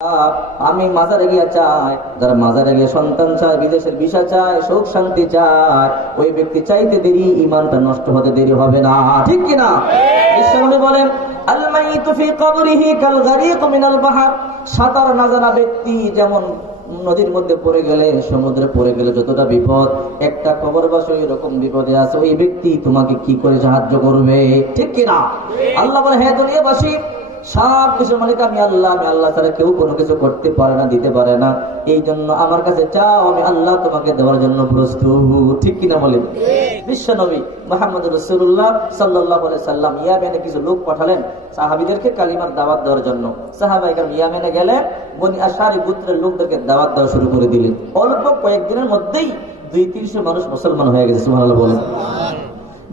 আমি মাজারে গিয়া চাই, যারা মাজারে গিয়ে সন্তান চায়, বিদেশের ভিসা চায়, সুখ শান্তি চায়, ওই ব্যক্তি চাইতে দেরি, ইমানটা নষ্ট হতে দেরি হবে না, ঠিক কিনা? বিশ্বনবী বলেন আল মাইতু ফি কবরিহি কাল গারিক মিনাল বাহর, সাঁতার না জানা ব্যক্তি যেমন নদীর মধ্যে পড়ে গেলে, সমুদ্রে পড়ে গেলে যতটা বিপদ, একটা কবরবাসী এরকম বিপদে আছে, ওই ব্যক্তি তোমাকে কি করে সাহায্য করবে, ঠিক কিনা? আল্লাহ বলে, হে দুনিয়াবাসী, সব কিছুর মালিক আমি আল্লাহ, আমি আল্লাহ ছাড়া কেউ কোনো কিছু করতে পারে না, দিতে পারে না, এই জন্য আমার কাছে চাও, আমি আল্লাহ তোমাকে দেওয়ার জন্য প্রস্তুত, ঠিক কিনা বলেন? বিশ্বনবী মুহাম্মদ রাসূলুল্লাহ সাল্লাল্লাহু আলাইহি সাল্লাম ইয়ামেনে কিছু লোক পাঠালেন সাহাবীদেরকে কালিমার দাওয়াত দেওয়ার জন্য। সাহাবায়ে কেরাম ইয়ামেনে গেলে বনি আশআরী গোত্রের লোকদেরকে দাওয়াত দেওয়া শুরু করে দিলেন। অল্প কয়েকদিনের মধ্যেই 200-300 মানুষ মুসলমান হয়ে গেছে, সুবহানাল্লাহ বলেন।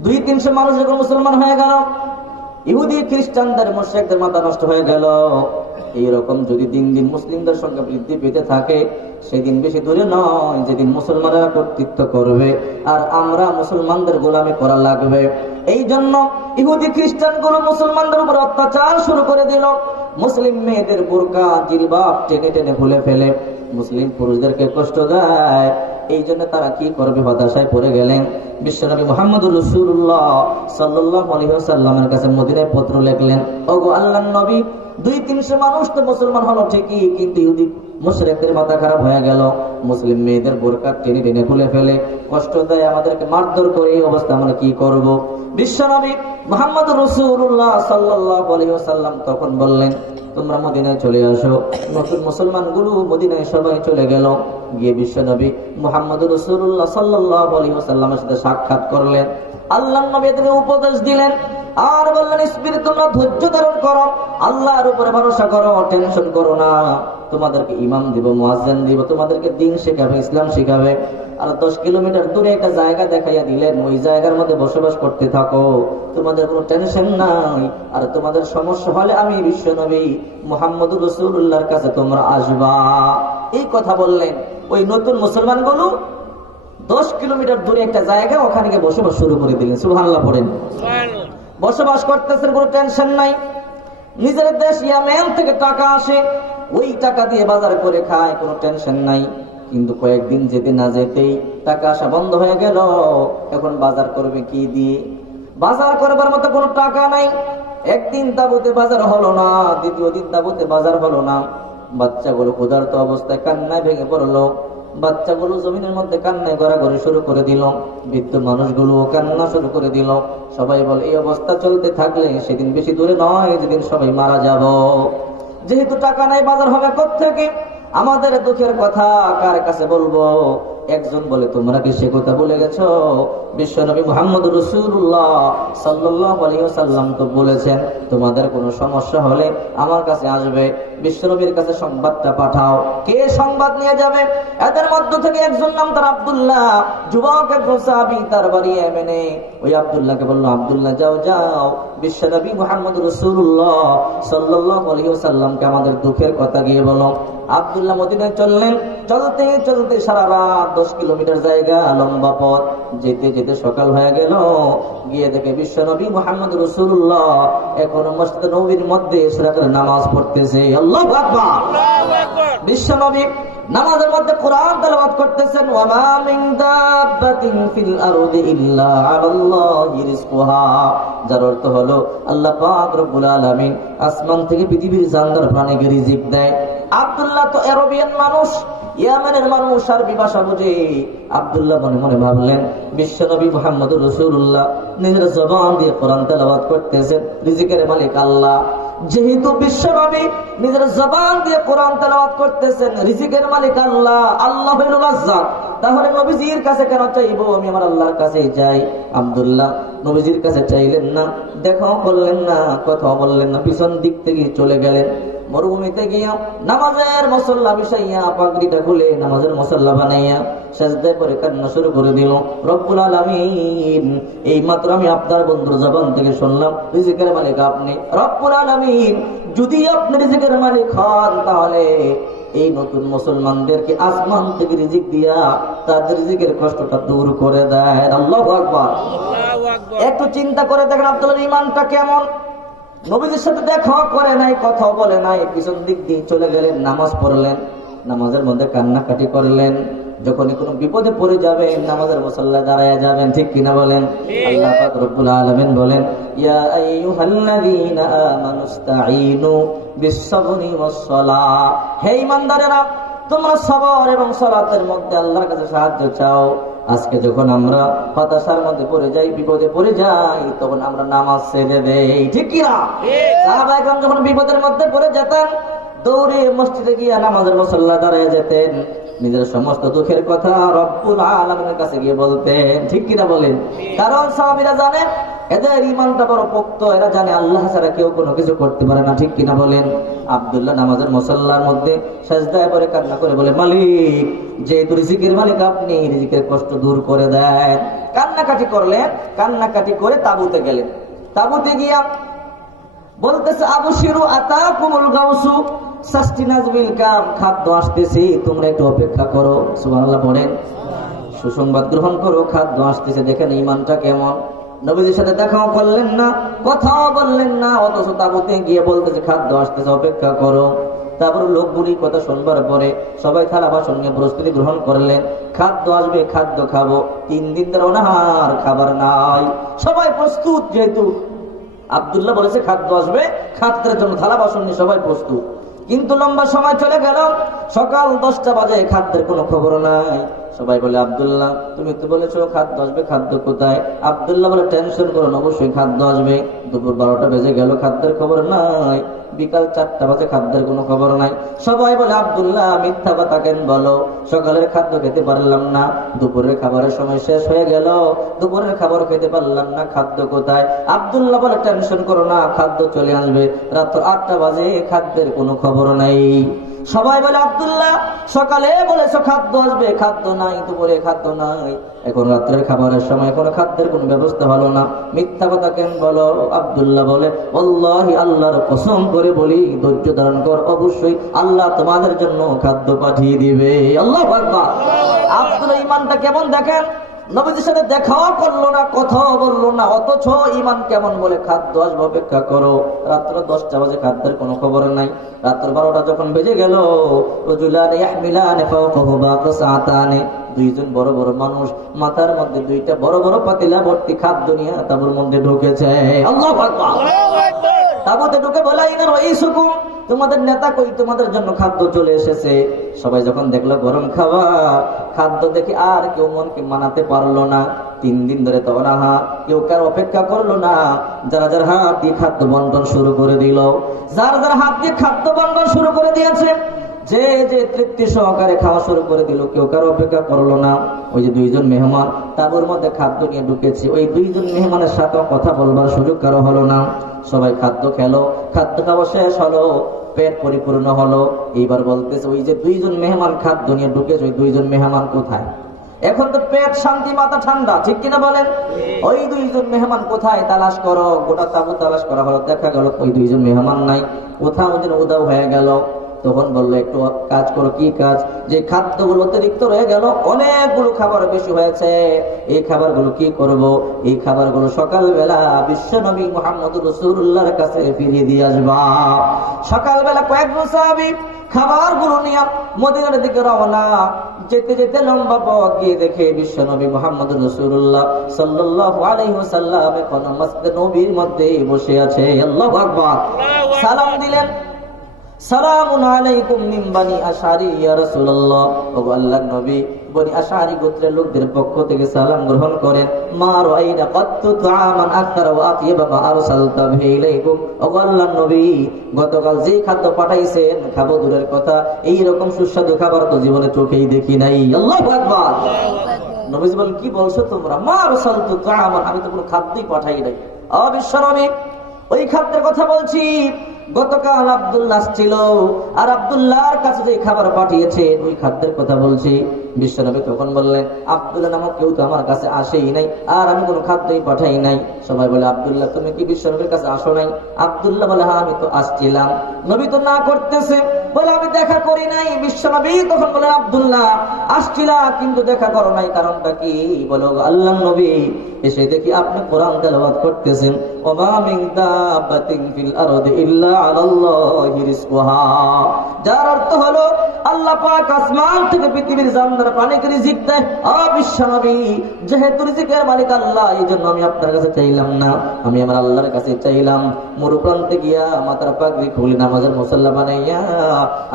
200-300 মানুষ যখন মুসলমান হয়ে গেল, ইহুদি খ্রিস্টানদের মুশরিকদের মাথা নষ্ট হয়ে গেল। এইরকম যদি দিন দিন মুসলিমদের সংখ্যা বৃদ্ধি পেতে থাকে, সেদিন বেশি দূরে নয় যেদিন মুসলমানরা কর্তৃত্ব করবে আর আমরা মুসলমানদের গোলামি করা লাগবে। এই জন্য ইহুদি খ্রিস্টানগুলো মুসলমানদের উপর অত্যাচার শুরু করে দিল। মুসলিম মেয়েদের বোরকা জিলবাব টেনে টেনে খুলে ফেলে, মুসলিম পুরুষদেরকে কষ্ট দেয়। এই জন্য তারা কি করবে, হতাশায় পড়ে গেলেন। বিশ্বনবী মুহাম্মদুর রাসূলুল্লাহ সাল্লাল্লাহু আলাইহি ওয়াসাল্লামের কাছে মদিনায় পত্র লিখলেন, ওগো আল্লাহর নবী, 200-300 মানুষ তো মুসলমান হলো ঠিকই, কিন্তু ইহুদি মুশরিকদের মাথা খারাপ হয়ে গেল। মুসলিম মেয়েদের বোরকা টেনে টেনে খুলে ফেলে, কষ্ট দেয়, আমাদেরকে মারধর করে, এই অবস্থা আমরা কি করব? বিশ্বনবী মুহাম্মদুর রাসূলুল্লাহ সাল্লাল্লাহু আলাইহি ওয়াসাল্লাম তখন বললেন, তোমরা মদিনায় চলে আসো। নতুন মুসলমানগুলো মদিনায় সবাই চলে গেল। গিয়ে বিশ্বনবী মুহাম্মদুর রাসূলুল্লাহ সাল্লাল্লাহু আলাইহি ওয়াসাল্লামের সাথে সাক্ষাৎ করলেন। আল্লাহর নবী এদেরকে উপদেশ দিলেন আর বললেন, ইসবির, তোমরা ধৈর্য ধারণ করো, আল্লাহর উপরে ভরসা করো, টেনশন করো না। তোমাদেরকে ইমাম দিব, মুয়াজ্জিন দিব, তোমাদেরকে দ্বীন শেখাবে, ইসলাম শেখাবে। আর 10 কিলোমিটার দূরে একটা জায়গা দেখাইয়া দিলেন, ওই জায়গার মধ্যে বসবাস করতে থাকো, তোমাদের কোনো টেনশন নাই। আর তোমাদের সমস্যা হলে আমি বিশ্বনবী মুহাম্মদুর রাসূলুল্লাহর কাছে তোমরা আসবা। এই কথা বললেন। ওই নতুন মুসলমানগুলো 10 কিলোমিটার দূরে একটা জায়গা, ওখানে গিয়ে বসবাস শুরু করে দিলেন। সুবহানাল্লাহ পড়েন। বসবাস করতেছেন, কোনো টেনশন নাই। নিজের দেশ ইয়ামেন থেকে টাকা আসে, ওই টাকা দিয়ে বাজার করে খায়, কোনো টেনশন নাই। কিন্তু কয়েকদিন যেতে না যেতেই টাকা আসা বন্ধ হয়ে গেল। এখন বাজার করবে কি দিয়ে? বাজার করবার মতো কোনো টাকা নাই। একদিন তাবুতে বাজার হলো না, দ্বিতীয় দিন তাবুতে বাজার হলো না। বাচ্চাগুলো ক্ষুধার্ত অবস্থায় কান্নায় ভেঙে পড়লো। বাচ্চাগুলো জমিনের মধ্যে কান্নায় গড়াগড়ি শুরু করে দিল। বৃদ্ধ মানুষগুলো কান্না শুরু করে দিল। সবাই বলে, এই অবস্থা চলতে থাকলে সেদিন বেশি দূরে নয় যেদিন সবাই মারা যাব। যেহেতু টাকা নাই, বাজার হবে কোত্থেকে? আমাদের দুঃখের কথা কার কাছে বলবো? একজন বলে, তোমরা কি সে কথা ভুলে গেছো? বিশ্বনবী মুহাম্মদুর রাসূলুল্লাহ সাল্লাল্লাহু আলাইহি ওয়াসাল্লাম তো বলেছেন, তোমাদের কোনো সমস্যা হলে আমার কাছে আসবে। বিশ্বনবীর কাছে সংবাদটা পাঠাও। কে সংবাদ নিয়ে যাবে? এদের মধ্য থেকে একজন নাম তার আব্দুল্লাহ, যুবক একজন সাহাবী, তার বাড়ি ইয়েমেনে। ওই আব্দুল্লাহকে বলল, আব্দুল্লাহ যাও যাও, বিশ্বনবী মুহাম্মদুর রাসূলুল্লাহ সাল্লাল্লাহু আলাইহি ওয়াসাল্লামকে আমাদের দুঃখের কথা গিয়ে বলো। আব্দুল্লাহ মদিনায় চললেন। চলতে চলতে সারা রাত 10 কিলোমিটার জায়গা, লম্বা পথ। যেতে যেতে সকাল হয়ে গেল। গিয়ে দেখে বিশ্বনবী মুহাম্মদুর রাসূলুল্লাহ এখনো মসজিদে নববীর মধ্যে ইশরাকের নামাজ পড়তেছে। আল্লাহু আকবার। বিশ্বনবী নামাজের মধ্যে কোরআন তেলাওয়াত করতেছেন। ওয়া মা মিন দাব্বাতিন ফিল আরদি ইল্লা আলাল্লাহি রিজকুহা, যার অর্থ হলো আল্লাহ পাক রব্বুল আলামিন আসমান থেকে পৃথিবীর জানদার প্রাণীকে রিজিক দেয়। আব্দুল্লাহ তো আরবিয়ান মানুষ, ইয়ামেনের মানুষ, আরবি ভাষা বুঝে। আব্দুল্লাহ মনে মনে ভাবলেন, বিশ্বনবী মুহাম্মদুর রাসূলুল্লাহ নিজের জবান দিয়ে কোরআন তেলাওয়াত করতেছেন, রিজিকের মালিক আল্লাহ। যেহেতু বিশ্বনবী নিজের জবান দিয়ে কোরআন তেলাওয়াত করতেছেন, রিজিকের মালিক আল্লাহ, আল্লাহ হইল রাজ্জাক, তাহলে নবীজির কাছে কেন চাইবো? আমি আমার আল্লাহর কাছেই চাই। আব্দুল্লাহ নবীজির কাছে চাইলেন না, দেখাও করলেন না, কথাও বললেন না, পিছন দিক থেকে চলে গেলেন। মরুভূমিতে গিয়া নামাজের মুসল্লা বিছাইয়া, পাগড়িটা খুলে নামাজের মুসল্লা বানাইয়া সেজদায় পড়ে কান্না শুরু করে দিল। রব্বুল আলামিন, এই মাত্র আমি আপনার বন্ধুর জবান থেকে শুনলাম রিজিকের মালিক আপনি। রব্বুল আলামিন, যদি আপনি রিজিকের মালিক হন, তাহলে এই নতুন মুসলমানদেরকে আসমান থেকে রিজিক দিয়া তাদের রিজিকের কষ্টটা দূর করে দেয়। আল্লাহু আকবার। একটু চিন্তা করে দেখেন আব্দুল্লাহর ঈমানটা কেমন। নবীজির সাথে দেখা করে নাই, কথা বলে নাই, পিছন দিক দিয়ে চলে গেলেন, নামাজ পড়লেন, নামাজের মধ্যে কান্নাকাটি করলেন। যখনই কোনো বিপদে পড়ে যাবেন নামাজের মুসল্লায় দাঁড়ায় যাবেন, ঠিক কিনা বলেন? আল্লাহ পাক রব্বুল আলামিন বলেন, ইয়া আইয়ুহাল্লাযীনা আমানুস্তাঈনু বিস-সাবরি ওয়াস-সালাহ, হে ঈমানদারেরা তোমরা সবর এবং সালাতের মধ্যে আল্লাহর কাছে সাহায্য চাও। আজকে যখন আমরা হতাশার মধ্যে পড়ে যাই, বিপদে পড়ে যাই, তখন আমরা নামাজ ছেড়ে দেই, ঠিক কিনা? সাহাবায়ে কেরাম যখন বিপদের মধ্যে পড়ে যেতেন দৌড়ে মসজিদে গিয়ে নামাজের মুসল্লায় দাঁড়িয়ে যেতেন, নিজের সমস্ত দুঃখের কথা রব্বুল আলামিনের কাছে গিয়ে বলতেন, ঠিক কিনা বলেন? কারণ সাহাবীরা জানেন এদের ঈমানটা বড় পোক্ত, এরা জানে আল্লাহ ছাড়া কেউ কোনো কিছু করতে পারে না, ঠিক কিনা বলেন? আব্দুল্লাহ নামাজের মুসল্লার মধ্যে সিজদায় পড়ে কান্না করে বলে, মালিক যেহেতু রিজিকের মালিক আপনি, রিজিকের কষ্ট দূর করে দেন। কান্নাকাটি করলেন, কান্নাকাটি করে তাঁবুতে গেলেন। তাঁবুতে গিয়া বলতেছে, আবশিরু আতাকুমুল গাউসু, সাস্টিনাজবিল কাম, খাদ্য আসতেছে, তোমরা একটু অপেক্ষা করো। সুবহানাল্লাহ পড়েন, সুসংবাদ গ্রহণ করো, খাদ্য আসতেছে। দেখেন ঈমানটা কেমন। নবীজির সাথে দেখাও করলেন না, কথাও বললেন না, অথচ তাঁবুতে গিয়ে বলতেছে খাদ্য আসতেছে, অপেক্ষা করো। তারপর লোকগুলি কথা শুনবার পরে সবাই থালা বাসন নিয়ে প্রস্তুতি গ্রহণ করলেন, খাদ্য আসবে, খাদ্য খাবো। 3 দিন ধরে অনাহার, খাবার নাই, সবাই প্রস্তুত। যেহেতু আব্দুল্লাহ বলেছে খাদ্য আসবে, খাদ্যের জন্য থালা বাসন নিয়ে সবাই প্রস্তুত। কিন্তু লম্বা সময় চলে গেল, সকাল 10টা বাজে, খাদ্যের কোনো খবর নাই। সবাই বলে, আব্দুল্লাহ তুমি তো বলেছো খাদ্য আসবে, খাদ্য কোথায়? আব্দুল্লাহ বলে, টেনশন করো না, অবশ্যই খাদ্য আসবে। দুপুর 12টা বেজে গেল, খাদ্যের খবর নাই। বিকাল 4টা বাজে, খাদ্যের কোনো খবর নাই। সবাই বলে, আব্দুল্লাহ মিথ্যা কথা কেন বলো? সকালের খাদ্য খেতে পারলাম না, দুপুরের খাবারের সময় শেষ হয়ে গেল, দুপুরের খাবার খেতে পারলাম না, খাদ্য কোথায়? আব্দুল্লাহ বলে, টেনশন করো না, খাদ্য চলে আসবে। রাত 8টা বাজে, খাদ্যের কোনো খবর নাই। সবাই বলে, আব্দুল্লাহ সকালে বলেছো খাদ্য আসবে, খাদ্য নাই, দুপুরে খাদ্য নাই, এখন রাত্রের খাবারের সময় কোনো খাদ্যের কোনো ব্যবস্থা হলো না, মিথ্যা কথা কেন বলো? আব্দুল্লাহ বলে, আল্লাহি আল্লাহর কসম করে বলি, ধৈর্য ধারণ কর, অবশ্যই আল্লাহ তোমাদের জন্য খাদ্য পাঠিয়ে দিবে। আল্লাহু আকবার। আব্দুল্লাহ ঈমানটা কেমন দেখেন, নবীজির সাথে দেখাও করলো না, কথাও বললো না, অথচ ঈমান কেমন বলে, খাদ্য আসবে, অপেক্ষা করো। রাত্র 10টা বাজে, খাদ্যের কোনো খবর নাই। রাত্র 12টা যখন বেজে গেল, রাজুলানি ইয়াহমিলানি ফাওকাহুমা কাসাতানি, 2জন বড় বড় মানুষ মাথার মধ্যে 2টা বড় বড় পাতিলা ভর্তি খাদ্য নিয়ে তাঁবুর মধ্যে ঢুকেছে। আল্লাহু আকবার। তাঁবুতে ঢুকে বলে, ইনা রাইসুকুম, তোমাদের নেতা কই, তোমাদের জন্য খাদ্য চলে এসেছে। সবাই যখন দেখলো গরম খাবার, খাদ্য দেখে আর কেউ মনকে মানাতে পারলো না। 3 দিন ধরে তো অনাহার, কেউ কার অপেক্ষা করলো না। যারা যারা হাত দিয়ে খাদ্য বন্টন শুরু করে দিল, যারা যারা হাত দিয়ে খাদ্য বন্টন শুরু করে দিয়েছে, যে যে তৃপ্তি সহকারে খাওয়া শুরু করে দিল, কেউ কারো অপেক্ষা করলো না। ওই যে 2জন মেহমান তাঁবুর মধ্যে খাদ্য নিয়ে ঢুকেছে, ওই 2জন মেহমানের সাথে কথা বলবার সুযোগ কারো হলো না। সবাই খাদ্য খেলো, খাদ্য খাওয়া শেষ হলো, পেট পরিপূর্ণ হলো। এইবার বলতেছে, ওই যে 2জন মেহমান খাদ্য নিয়ে ঢুকেছে, ওই 2জন মেহমান কোথায়? এখন তো পেট শান্তি, মাথা ঠান্ডা, ঠিক কিনা বলেন? ওই 2জন মেহমান কোথায়? তালাশ করো, গোটা তাঁবু তালাশ করা হলো, দেখা গেল ওই 2জন মেহমান নাই, কোথাও যেন উদাও হয়ে গেল। তখন বললো, একটু কাজ করো। কি কাজ? যে খাদ্যগুলো অতিরিক্ত রয়ে গেল, অনেকগুলো খাবার বেশি হয়েছে, এই খাবারগুলো কি করব? এই খাবারগুলো সকালবেলা বিশ্বনবী মুহাম্মদুর রাসূলুল্লাহর কাছে ফিরিয়ে দিয়ে আসবা। সকালবেলা কয়েকজন সাহাবী খাবারগুলো নিয়ে মদিনার দিকে রওনা। যেতে যেতে লম্বা পথ গিয়ে দেখে বিশ্বনবী মুহাম্মদুর রাসূলুল্লাহ সাল্লাল্লাহু আলাইহি ওয়াসাল্লাম এখন মসজিদে নববীর মধ্যে বসে আছে। আল্লাহু আকবার। সালাম দিলেন, সালামুন আলাইকুম মিন বানি আশআরি ইয়া রাসূলুল্লাহ, ও আল্লাহর নবী বনি আশআরি গোত্রের লোকদের পক্ষ থেকে সালাম গ্রহণ করেন। মা রাআইনা কাত্তু তাআমান আকতারা ওয়া আতিয়াবা মা আরসালতা বিহি ইলাইকুম, ও আল্লাহর নবী গতকাল যে খাদ্য পাঠাইছেন, খাবো দূরের কথা, এই রকম সুস্বাদু খাবার তো জীবনে চোখেই দেখি নাই। আল্লাহু আকবার। নবীজি বলেন, কি বলছো তোমরা? মা আরসালতু তাআমান, আমি তো কোনো খাদ্যই পাঠাই নাই। ও বিশ্বনবী, ওই খাদ্যের কথা বলছি। গতকাল আব্দুল্লাহ ছিল, আর আব্দুল্লাহর কাছে যে খাবার পাঠিয়েছে ওই খাদ্যের কথা বলছি। বিশ্বনবী তখন বললেন, আব্দুল্লাহ নামক কেউ তো আমার কাছে আসেই নাই, আর আমি কোনো খাদ্যই পাঠাই নাই। সবাই বলে, আব্দুল্লাহ তুমি কি বিশ্বনবীর কাছে আসো নাই? আব্দুল্লাহ বলে, হ্যাঁ আমি তো আসছিলাম। নবী তো না করতেছে, বলে আমি দেখা করি নাই। বিশ্বনবী তখন বলেন, আব্দুল্লাহ আসছিলা কিন্তু দেখা করো নাই, কারণটা কি? বলো, আল্লাহর নবী এসে দেখি আপনি কোরআন তেলাওয়াত করতেছেন, ওয়া মা মিন দাব্বাতিন ফিল আরদি ইল্লা আলাল্লাহি রিজকুহা। যার অর্থ হলো আল্লাহ পাক আসমান থেকে পৃথিবীর জানদার প্রাণীকে রিজিক দেয়। বিশ্বনবী, যেহেতু রিজিকের মালিক আল্লাহ, এই জন্য আমি আপনার কাছে চাইলাম না, আমি আমার আল্লাহর কাছে চাইলাম। মরুপ্রান্তে গিয়া মাথার পাগড়ি খুলে নামাজের মুসাল্লা বানাইয়া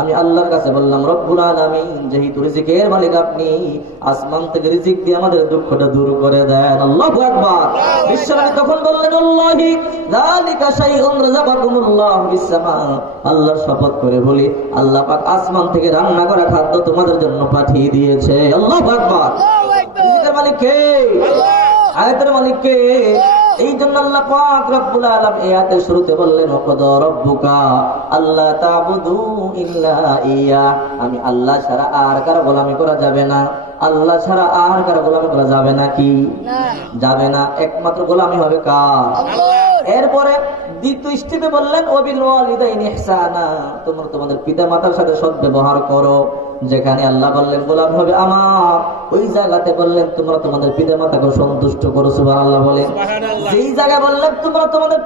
আমি আল্লাহর কাছে বললাম, রব্বুল আলামিন, যেহেতু রিজিকের মালিক আপনি, আসমান থেকে রিজিক দিয়ে আমাদের দুঃখটা দূর করে দেন। আল্লাহু আকবার। বিশ্বনবী তখন বললেন, আল্লাহি যালিকা শাইউন রাযাকাকুমুল্লাহু বিস-সামা। আল্লাহর শপথ করে বলি, আল্লাহ পাক আসমান থেকে রান্না করা খাদ্য তোমাদের জন্য পাঠিয়ে দিয়েছে। আল্লাহু আকবার। রিজিকের মালিক কে? আয়াতের মালিক কে? এই জন্য আল্লাহ পাক রব্বুল আলামিন এই আয়াতের শুরুতে বললেন, ওয়াকাদা রাব্বুকা আল্লা তা'বুদু ইল্লা ইয়া। আমি আল্লাহ ছাড়া আর কারো গোলামি করা যাবে না। আল্লাহ ছাড়া আর কারো গোলামি করা যাবে না কি? যাবে না। একমাত্র গোলামি হবে কার? এরপরে দ্বিতীয় স্টেপে বললেন, ওয়াবিল ওয়ালিদাইনি ইহসানা, তোমরা তোমাদের পিতামাতার সাথে সদ্ব্যবহার করো। যেখানে আল্লাহ বললেন গোলামি হবে আমার, ওই জায়গাতে বললেন তোমরা তোমাদের পিতামাতাকে সন্তুষ্ট করো। সুবহানাল্লাহ বলেন। যেই জায়গায় বললেন তোমরা তোমাদের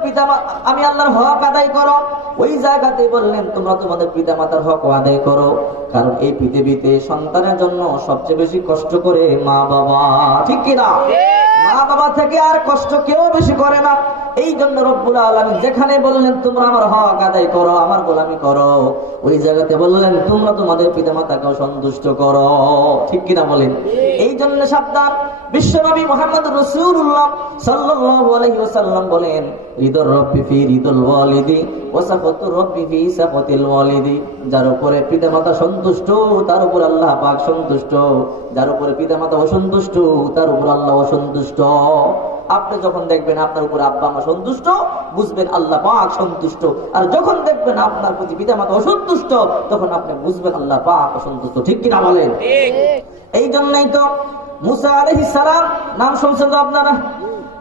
আমি আল্লাহর হক আদায় করো, ওই জায়গাতে বললেন তোমরা তোমাদের পিতামাতার হক আদায় করো। কারণ এই পৃথিবীতে সন্তানের জন্য সবচেয়ে বেশি কষ্ট করে মা বাবা, ঠিক কিনা? মা বাবা থেকে আর কষ্ট কেউ বেশি করে না। এই জন্য রব্বুল আলামিন যেখানে বললেন তোমরা আমার হক আদায় করো, আমার গোলামি করো, ওই জায়গাতে বললেন তোমরা তোমাদের পিতামাতাকেও সন্তুষ্ট করো, ঠিক কিনা বলেন? এই জন্য সাবধান। বিশ্বনবী মুহাম্মদ রাসূলুল্লাহ সাল্লাল্লাহু আলাইহি ওয়াসাল্লাম বলেন, রিদুর রাব্বি ফি রিদুল ওয়ালিদি ওয়া সাখাতুর রাব্বি ফি সাখাতিল ওয়ালিদি। যার উপরে পিতামাতা সন্তুষ্ট তার উপর আল্লাহ পাক সন্তুষ্ট, যার উপরে পিতামাতা অসন্তুষ্ট তার উপর আল্লাহ অসন্তুষ্ট। আপনি যখন দেখবেন আপনার উপর আব্বা মা সন্তুষ্ট, বুঝবেন আল্লাহ পাক সন্তুষ্ট। আর যখন দেখবেন আপনার প্রতি পিতামাতা অসন্তুষ্ট, তখন আপনি বুঝবেন আল্লাহ পাক অসন্তুষ্ট, ঠিক কিনা বলেন? এই জন্যই তো মুসা আলাইহিস সালাম, নাম শুনছেন তো আপনারা?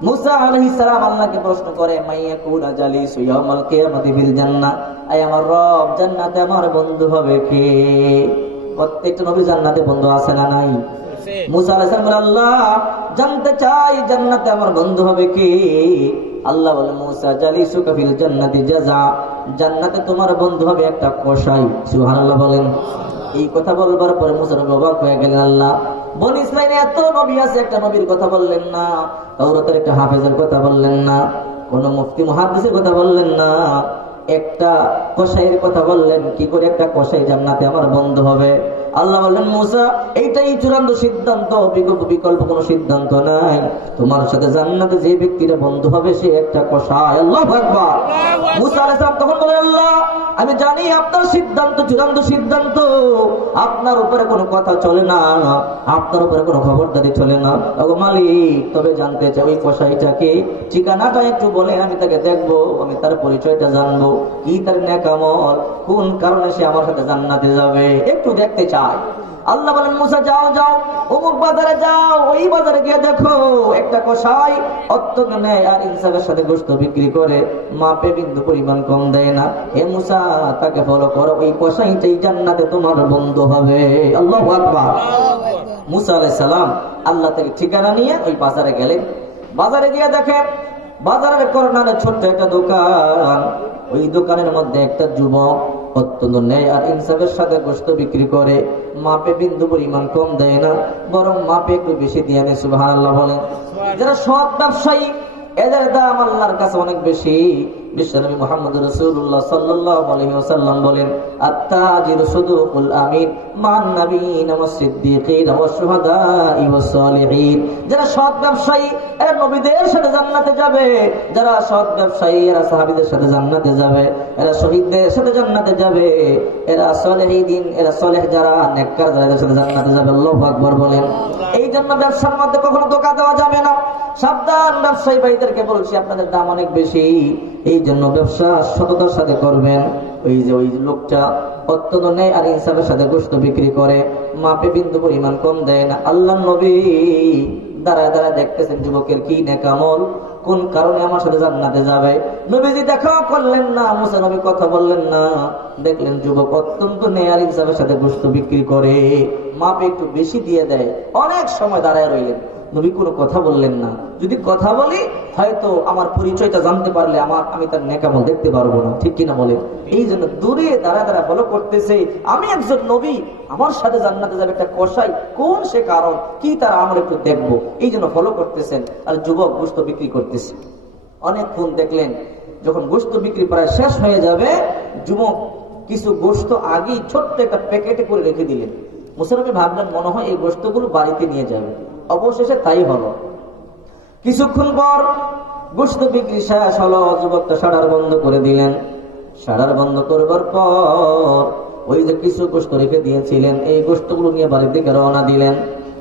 মুসা আলাইহিস সালাম আল্লাহকে প্রশ্ন করে, মাইয়াকুনা জালিসু ইয়াউমাল কিয়ামাতি ফিল জান্নাহ, আয় আমার রব, জান্নাতে আমার বন্ধু হবে কে? প্রত্যেকটা নবী জান্নাতে বন্ধু আছে না নাই? মুসা আলাইহিস সালাম বলে, আল্লাহ জানতে চাই জান্নাতে আমার বন্ধু হবে কে? আল্লাহ বলে, মুসা জালিসুকা ফিল জান্নাতি জাযা, জান্নাতে তোমার বন্ধু হবে একটা কসাই। সুবহানাল্লাহ বলেন। এই কথা বলবার পরে মুসা নবী অবাক হয়ে গেলেন, আল্লাহ বনি ইসরাইলে এত নবী আছে, একটা নবীর কথা বললেন না, তাওরাতের একটা হাফেজের কথা বললেন না, কোন মুফতি মুহাদ্দিসের কথা বললেন না, একটা কসাইয়ের কথা বললেন। কি করে একটা কসাই জান্নাতে আমার বন্ধু হবে? আল্লাহ বললেন, মুসা এইটাই চূড়ান্ত সিদ্ধান্ত, বিকল্প কোনো সিদ্ধান্ত নাই। তোমার সাথে জান্নাতে যে ব্যক্তিরা বন্ধু হবে সে একটা কসাই। আল্লাহু আকবার। মুসা আলাইহিস সালাম তখন বলেন, আল্লাহ আমি জানি আপনার সিদ্ধান্ত চূড়ান্ত সিদ্ধান্ত, আপনার উপরে কোনো কথা চলে না, আপনার উপরে কোনো খবরদারি চলে না। ওগো মালিক, তবে জানতে চাই ওই কসাইটাকে, ঠিকানাটা একটু বলেন, আমি তাকে দেখবো, আমি তার পরিচয়টা জানবো, কি তার নেক আমল, কোন কারণে সে আমার সাথে জান্নাতে যাবে, একটু দেখতে চাই। আল্লাহ বলেন, মুসা যাও যাও, অমুক বাজারে যাও, ওই বাজারে গিয়ে দেখো একটা কসাই অত্যন্ত ন্যায় আর ইনসাফের সাথে গোশত বিক্রি করে, মাপে বিন্দু পরিমাণ কম দেয় না। হে মুসা, তাকে ফলো করো, ওই কসাইটাই জান্নাতে তোমার বন্ধু হবে। আল্লাহু আকবার। মুসা আলাইহিস সালাম আল্লাহ থেকে ঠিকানা নিয়ে ওই বাজারে গেলেন। বাজারে গিয়ে দেখে বাজারের কর্নারে ছোট্ট একটা দোকান, ওই দোকানের মধ্যে একটা যুবক অত্যন্ত ন্যায় আর ইনসাফের সাথে গোশত বিক্রি করে, মাপে বিন্দু পরিমাণ কম দেয় না, বরং মাপে একটু বেশি দিয়ে নেয়। সুবহানাল্লাহ বলেন। যারা সৎ ব্যবসায়ী, এদের দাম আল্লাহর কাছে অনেক বেশি। বিশ্বনবী মুহাম্মদ রাসূলুল্লাহ সাল্লাল্লাহু আলাইহি ওয়াসাল্লাম বলেন, আত-তাজিরু সুদুকুল আমিন মান নাবিয়িনা ওয়াস-সিদ্দিকিনা ওয়াশ-শুহাদা'i ওয়াস-সালিহিন। যারা সৎ ব্যবসায়ী এরা নবীদের সাথে জান্নাতে যাবে, যারা সৎ ব্যবসায়ী এরা সাহাবীদের সাথে জান্নাতে যাবে, এরা শহীদদের সাথে জান্নাতে যাবে, এরা সালেহীন, এরা সালেহ যারা নেককার যাদের সাথে জান্নাতে যাবে। আল্লাহু আকবার বলেন। এই জন্য ব্যবসার মধ্যে কখনো ধোঁকা দেওয়া যাবে না। সাবধান, ব্যবসায়ী ভাইদেরকে বলছি, আপনাদের দাম অনেক বেশি, এই জন্য ব্যবসা সততার সাথে করবেন। ওই যে ওই লোকটা অত্যন্ত ন্যায় আর ইনসাফের সাথে গোশত বিক্রি করে, মাপে বিন্দু পরিমাণ কম দেয় না। আল্লাহর নবী দাঁড়ায় দাঁড়ায় দেখতেছেন যুবকের কি নেক আমল, কোন কারণে আমার সাথে জান্নাতে যাবে। নবীজি দেখা করলেন না, মুসা নবী কথা বললেন না, দেখলেন যুবক অত্যন্ত ন্যায় আর ইনসাফের সাথে গোশত বিক্রি করে, মাপে একটু বেশি দিয়ে দেয়। অনেক সময় দাঁড়ায় রইলেন। নবী কোনো কথা বললেন না। যদি কথা বলি হয়তো আমার পরিচয়টা জানতে পারলে আমি তার নেকামল দেখতে পারবো না, ঠিক কিনা বলে। এই জন্য দূরে দাঁড়া ফলো করতেছে, আমি একজন নবী, আমার সাথে জান্নাতে যাবে একটা কসাই, কোন সে কারণ কি তার আমল একটু দেখবো, এই জন্য ফলো করতেছেন। আর যুবক গোশত বিক্রি করতেছে। অনেকক্ষণ দেখলেন, যখন গোশত বিক্রি প্রায় শেষ হয়ে যাবে, যুবক কিছু গোশত আগেই ছোট্ট একটা প্যাকেটে করে রেখে দিলেন। মুসা নবী ভাবলেন মনে হয় এই গোশতগুলো বাড়িতে নিয়ে যাবে। অবশেষে তাই হলো। কিছুক্ষণ পর গোশত বিক্রি শেষ হলো, যুবকটা শাটার বন্ধ করে দিলেন। শাটার বন্ধ করবার পর ওই যে কিছু গোশত রেখে দিয়েছিলেন, এই গোশতগুলো নিয়ে বাড়ির দিকে রওনা দিলেন।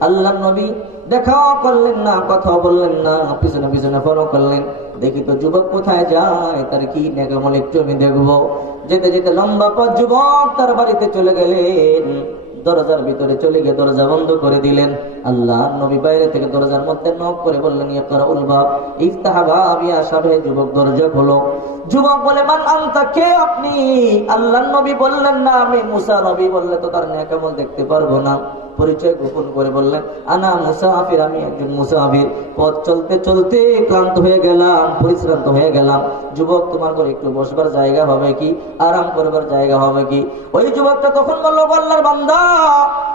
আল্লাহর নবী দেখাও করলেন না, কথাও বললেন না, পিছনে পিছনে ফলো করলেন। দেখি তো যুবক কোথায় যায়, তার কি নেকামল একটু আমি দেখবো। যেতে যেতে লম্বা পথ যুবক তার বাড়িতে চলে গেলেন। দরজার ভিতরে চলে গিয়ে দরজা বন্ধ করে দিলেন। আল্লাহ নবী বাইরে থেকে দরজার মধ্যে নক করে বললেন, ইকরাউল বাব, ইফতাহ বাব ইয়া শাবে। যুবক দরজা খোলো। যুবক বলে, মান আনতা, কে আপনি? আল্লাহ নবী বললেন না আমি মুসা নবী। বললে তো তার নেকামল দেখতে পারবো না। পরিচয় গোপন করে বললেন, আনা মুসাফির, আমি একজন মুসাফির। পথ চলতে চলতে ক্লান্ত হয়ে গেলাম, পরিশ্রান্ত হয়ে গেলাম। যুবক, তোমার ঘরে একটু বসবার জায়গা হবে কি, আরাম করবার জায়গা হবে কি? ওই যুবকটা তখন বললো, আল্লাহর বান্দা,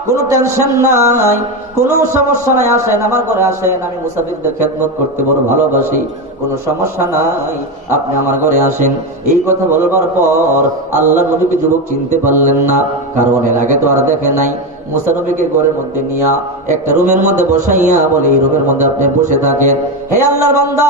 কোনো টেনশন নাই, কোনো সমস্যা নাই, আসেন আমার ঘরে আসেন, আমি মুসাফিরদের খেদমত করতে বড় ভালোবাসি, কোনো সমস্যা নাই, আপনি আমার ঘরে আসেন। এই কথা বলবার পর আল্লাহ নবীকে যুবক চিনতে পারলেন না, কারণ এর আগে তো আর দেখে নাই। মুসা নবীকে ঘরের মধ্যে নিয়া একটা রুমের মধ্যে বসাইয়া বলে, এই রুমের মধ্যে আপনি বসে থাকেন। হে আল্লাহর বান্দা,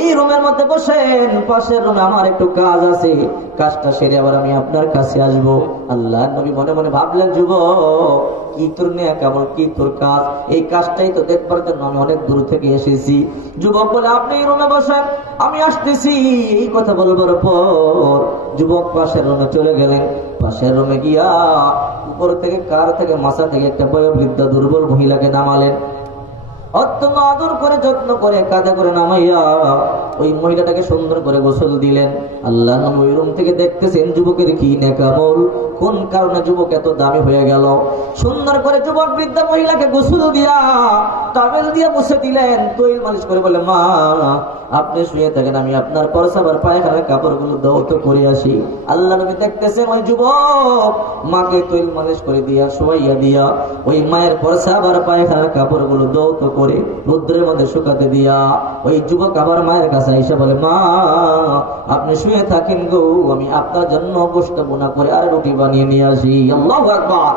এই রুমের মধ্যে বসেন, পাশের রুমে আমার একটু কাজ আছে, কাজটা সেরে আবার আমি আপনার কাছে আসবো। আল্লাহ নবী মনে মনে ভাবলেন, যুবক, কি তোর নেয়া কেমন, কি তোর কাজ, এই কাজটাই তো দেখবার জন্য আমি অনেক দূর থেকে এসেছি। যুবক বলে, আপনি এই রুমে বসেন, আমি আসতেছি। এই কথা বলবার পর যুবক পাশের রুমে চলে গেলেন। পাশের রুমে গিয়া উপর থেকে কার থেকে মাথা থেকে একটা বয়োবৃদ্ধা দুর্বল মহিলাকে নামালেন। অত্যন্ত আদর করে যত্ন করে কাঁধে করে নামাইয়া ওই মহিলাটাকে সুন্দর করে গোসল দিলেন। আল্লাহ নবী ওই রুম থেকে দেখতেছেন যুবকের কি নেকামল, কোন কারণে যুবক এত দামি হয়ে গেল। সুন্দর করে যুবক বৃদ্ধা মহিলাকে গোসল দিয়া টাওয়েল দিয়ে মুছে দিলেন, তৈল মালিশ করে বলে, মা আপনি শুয়ে থাকেন, আমি আপনার পরসাবার পায়খানার কাপড়গুলো দৌত করে আসি। আল্লাহ নবী দেখতেছেন ওই যুবক মাকে তৈল মালিশ করে দিয়া শোয়াইয়া দিয়া ওই মায়ের পরসাবার পায়খানার কাপড়গুলো দৌত করে রৌদ্রের মধ্যে শুকাতে দিয়া ওই যুবক আবার মায়ের কাছে এসে বলে, মা আপনি শুয়ে থাকেন গো, আমি আপনার জন্য গোশত বোনা করে আর রুটি বানিয়ে নিয়ে আসি। আল্লাহু আকবার।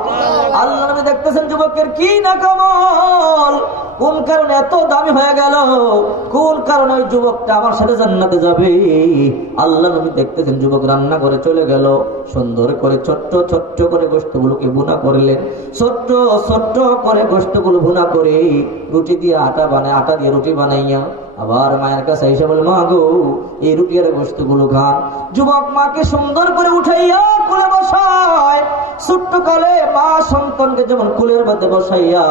আল্লাহ নবী দেখতেছেন যুবকের কি নেকামল, কোন কারণে এত দামি হয়ে গেল, কোন কারণে ওই যুবকটা আমার সাথে জান্নাতে যাবে। আল্লাহ নবী দেখতেছেন যুবক রান্না করে চলে গেল, সুন্দর করে ছোট্ট ছোট্ট করে গোশতগুলোকে ভুনা করলেন। ছোট্ট ছোট্ট করে গোশতগুলো ভুনা করে রুটি দিয়ে আটা দিয়ে রুটি বানাইয়া আবার মায়ের কাছে এসে বলে, মা গো এই রুটি আর গোশতগুলো খান। যুবক মাকে সুন্দর করে উঠাইয়া কোলে বসায়। ছোট্ট কালে মা সন্তানকে যেমন কোলের মধ্যে বসাইয়া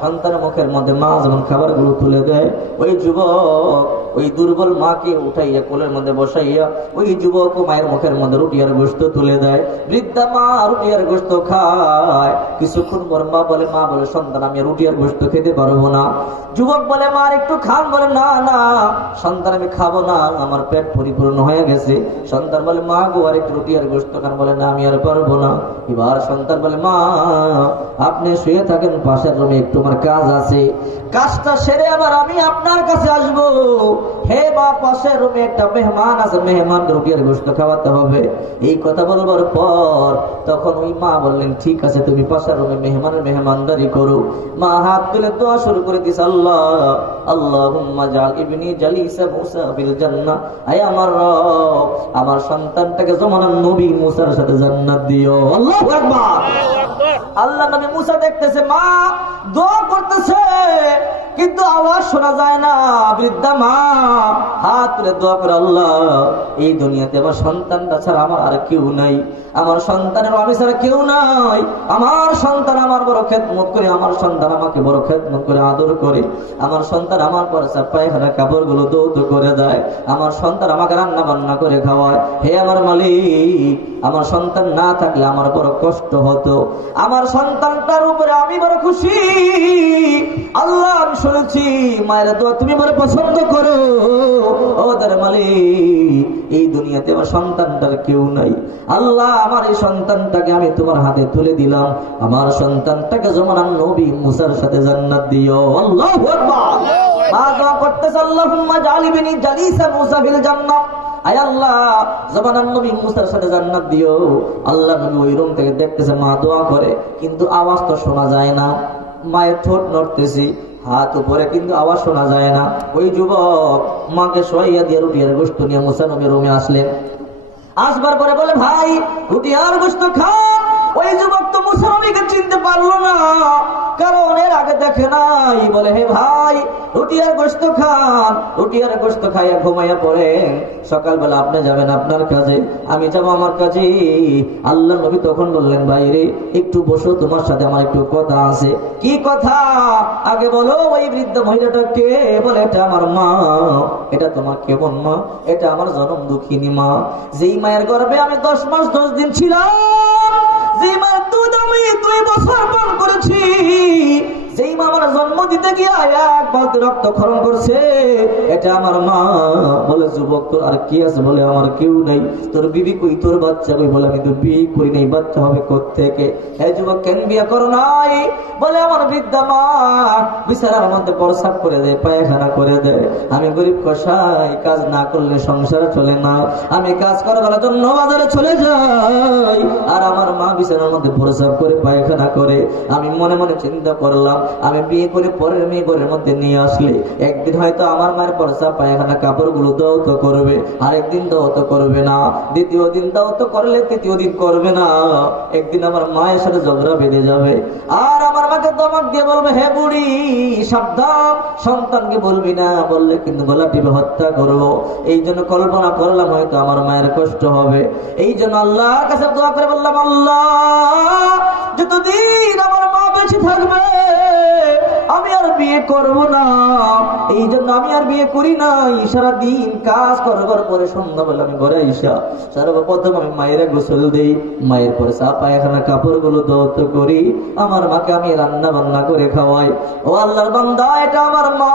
সন্তানের মুখের মধ্যে মা যেমন খাবারগুলো তুলে দেয়, ওই যুবক ওই দুর্বল মাকে উঠাইয়া কোলের মধ্যে বসাইয়া ওই যুবক মায়ের মুখের মধ্যে রুটি আর গোশত তুলে দেয়। বৃদ্ধা মা রুটি আর গোশত খায়। কিছুক্ষণ পর মা বলে, সন্তান আমি রুটি আর গোশত খেতে পারবো না। যুবক বলে, মা একটু খান। বলে, না না সন্তান আমি খাবো না, আমার পেট পরিপূর্ণ হয়ে গেছে। সন্তান বলে, মা গো আর একটু রুটি আর গোশত খান। বলে, না আমি আর পারবো না। এবার সন্তান বলে, মা আপনি শুয়ে থাকেন, পাশের রুমে একটু আমার কাজ আছে, কাজটা সেরে আবার আমি আপনার কাছে আসবো। হে মা, পাশের রুমে একটা মেহমান আছে, মেহমান রুটি আর গোশত খাওয়াতে হবে। এই কথা বলবার পর তখন ওই মা বললেন, ঠিক আছে তুমি পাশের রুমে মেহমানদারি করো। মা হাত তুলে দোয়া শুরু করে দিস, আল্লাহুম্মা জাল ইবনি জালিসা মুসা ফিল জান্নাহ। আয় আমার রব, আমার সন্তানটাকে জমানার নবী মুসার সাথে জান্নাত দিও। আল্লাহু আকবার। আল্লাহ নবী মুসা দেখতেছে মা দোয়া করতেছে, কিন্তু আওয়াজ শোনা যায় না। বৃদ্ধা মা হাত তুলে দোয়া করে, আল্লাহ এই দুনিয়াতে আমার সন্তানটা ছাড়া আমার আর কেউ নাই, আমার সন্তানের আমি ছাড়া কেউ নাই। আমার সন্তান আমার বড় খেদমত করে, আমার সন্তান আমাকে বড় খেদমত করে আদর করে, আমার সন্তান আমার পরে পায়খানা কাপড়গুলো দৌত করে দেয়, আমার সন্তান আমাকে রান্না বান্না করে খাওয়ায়। হে আমার মালিক, আমার সন্তান না থাকলে আমার বড় কষ্ট হতো, আমার সন্তানটার উপরে আমি বড় খুশি। আল্লাহ আমি শুনেছি মায়ের দোয়া তুমি বড় পছন্দ করো। ও তার মালিক, এই দুনিয়াতে আমার সন্তানটার কেউ নাই। আল্লাহ আমার এই সন্তানটাকে আমি তোমার হাতে তুলে দিলাম। আমার সন্তানটাকে জমানার নবী মুসার সাথে জান্নাত দিও। আল্লাহু আকবার। মা দোয়া করতেছে, আল্লাহুম্মা জালিবিনি জালিসা মুসা ফিল জান্নাহ। আয় আল্লাহ, জমানার নবী মুসার সাথে জান্নাত দিও। আল্লাহ নবী ওই রুম থেকে দেখতেছে মা দোয়া করে, কিন্তু আওয়াজ তো শোনা যায় না। মায়ের ঠোঁট নড়তেছে, হাত উপরে, কিন্তু আওয়াজ শোনা যায় না। ওই যুবক মাকে শোয়াইয়া দিয়ে রুটি আর গোশত নিয়ে মুসা নবীর রুমে আসলেন। আসবার পরে বলে, ভাই রুটি আর গোশত খান। ওই যুবক তো মুসা নবীকে চিনতে পারলো না, কারণ এর আগে দেখে নাই। বলে, হে ভাই রুটি আর গোশত খান। রুটি আর গোশত খাইয়া ঘুমাইয়া পড়েন, সকালবেলা আপনি যাবেন আপনার কাজে, আমি যাবো আমার কাজে। আল্লাহ নবী তখন বললেন, ভাই রে একটু বসো, তোমার সাথে আমার একটু কথা আছে। কি কথা? আগে বলো ওই বৃদ্ধ মহিলাটা কে? বলে, এটা আমার মা। এটা তোমার কেমন মা? এটা আমার জনম দুঃখিনী মা, যেই মায়ের গর্ভে আমি 10 মাস 10 দিন ছিলাম, যেই মায়ের দুধ আমি 2 বছর পান করেছি, যেই মা আমার জন্ম দিতে গিয়া 1 বালতি রক্ত খরণ করছে, এটা আমার মা। বলে, যুবক তোর আর কি আছে? বলে, আমার কেউ নাই। তোর বিবি কই? তোর বাচ্চা কই? বলে, আমি তো বিয়ে করি নাই, বাচ্চা হবে কোত্থেকে? এই যুবক, কেন বিয়ে করো নাই? বলে, আমার বৃদ্ধা মা বিছানার মধ্যে প্রস্রাব করে দেয়, পায়খানা করে দেয়। আমি গরিব কসাই, কাজ না করলে সংসার চলে না। আমি কাজ করার জন্য বাজারে চলে যাই, আর আমার মা বিছানার মধ্যে প্রস্রাব করে পায়খানা করে। আমি মনে মনে চিন্তা করলাম, আমি বিয়ে করে পরের মেয়ে ঘরের মধ্যে নিয়ে আসলে একদিন হয়তো আমার মায়ের প্রস্রাব পায়খানা কাপড়গুলো দাও তো করবে, আরেকদিন দাও তো করবে না, দ্বিতীয় দিন দাও তো করলে তৃতীয় দিন করবে না। একদিন আমার মায়ের সাথে ঝগড়া বেঁধে যাবে, আর আমার মাকে ধমক দিয়ে বলবে, হে বুড়ি সাবধান, সন্তানকে বলবি না, বললে কিন্তু গলা টিপে হত্যা করবো। এই জন্য কল্পনা করলাম হয়তো আমার মায়ের কষ্ট হবে। এই জন্য আল্লাহর কাছে দোয়া করে বললাম, আল্লাহ যতদিন আমার মা বেঁচে থাকবে আমি আর বিয়ে করব না। এই জন্য আমি আর বিয়ে করি নাই। সারাদিন কাজ করার পরে সন্ধ্যাবেলা আমি ঘরে আইসা সর্বপ্রথম আমি মায়ের গোসল দেই, মায়ের পরে চা পায়খানা কাপড়গুলো দৌত করি, আমার মাকে আমি রান্না বান্না করে খাওয়াই। ও আল্লাহর বান্দা, এটা আমার মা।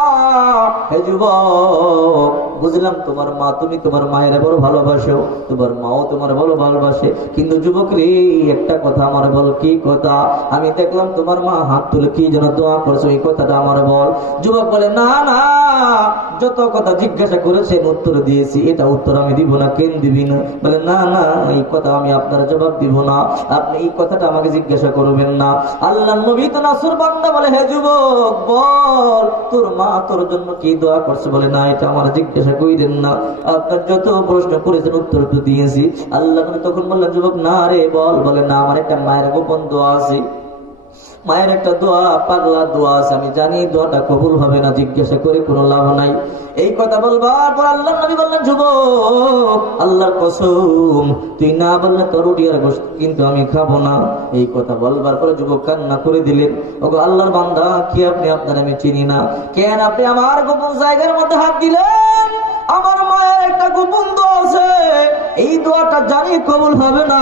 হে যুবক, বুঝলাম তোমার মা, তুমি তোমার মায়ের বড় ভালোবাসো, তোমার মাও তোমার বড় ভালোবাসে, কিন্তু যুবক রে একটা কথা আমার বল। কি কথা? আমি দেখলাম তোমার মা হাত তুলে কি যেন দোয়া করছো, এই কথাটা আমার বল। যুবক বলে, না না, যত কথা জিজ্ঞাসা করেছেন উত্তর দিয়েছি, এটা উত্তর আমি দিব না। কেন দিবি না? বলে, না না, এই কথা আমি আপনার জবাব দিব না, আপনি এই কথাটা আমাকে জিজ্ঞাসা করবেন না। আল্লাহ নবী তো নাসুর বান্দা। বলে, হে যুবক বল, তোর মা তোর জন্য কি দোয়া করছে? বলে, না এটা আমার জিজ্ঞাসা কইরেন না, আপনার যত প্রশ্ন করেছেন উত্তর তো দিয়েছি। আল্লাহ নবী তখন বললেন, যুবক না রে বল। বলে, না আমার একটা মায়ের গোপন দোয়া আছে, মায়ের একটা দোয়া, পাগলা দোয়া আছে, আমি জানি দোয়াটা কবুল হবে না, জিজ্ঞাসা করে কোনো লাভ নাই। এই কথা বলবার পর আল্লাহ নবী বললেন, যুবক আল্লাহর কসম তুই না বললে তোর রুটি আর গোশত কিন্তু আমি খাবো না। এই কথা বলবার পরে যুবক কান্না করে দিলেন, ওগো আল্লাহর বান্দা, কি আপনি? আপনার আমি চিনি না, কেন আপনি আমার গোপন জায়গার মধ্যে হাত দিলেন? আমার মায়ের একটা গোপন দোয়া আছে, এই দোয়াটা জানি কবুল হবে না।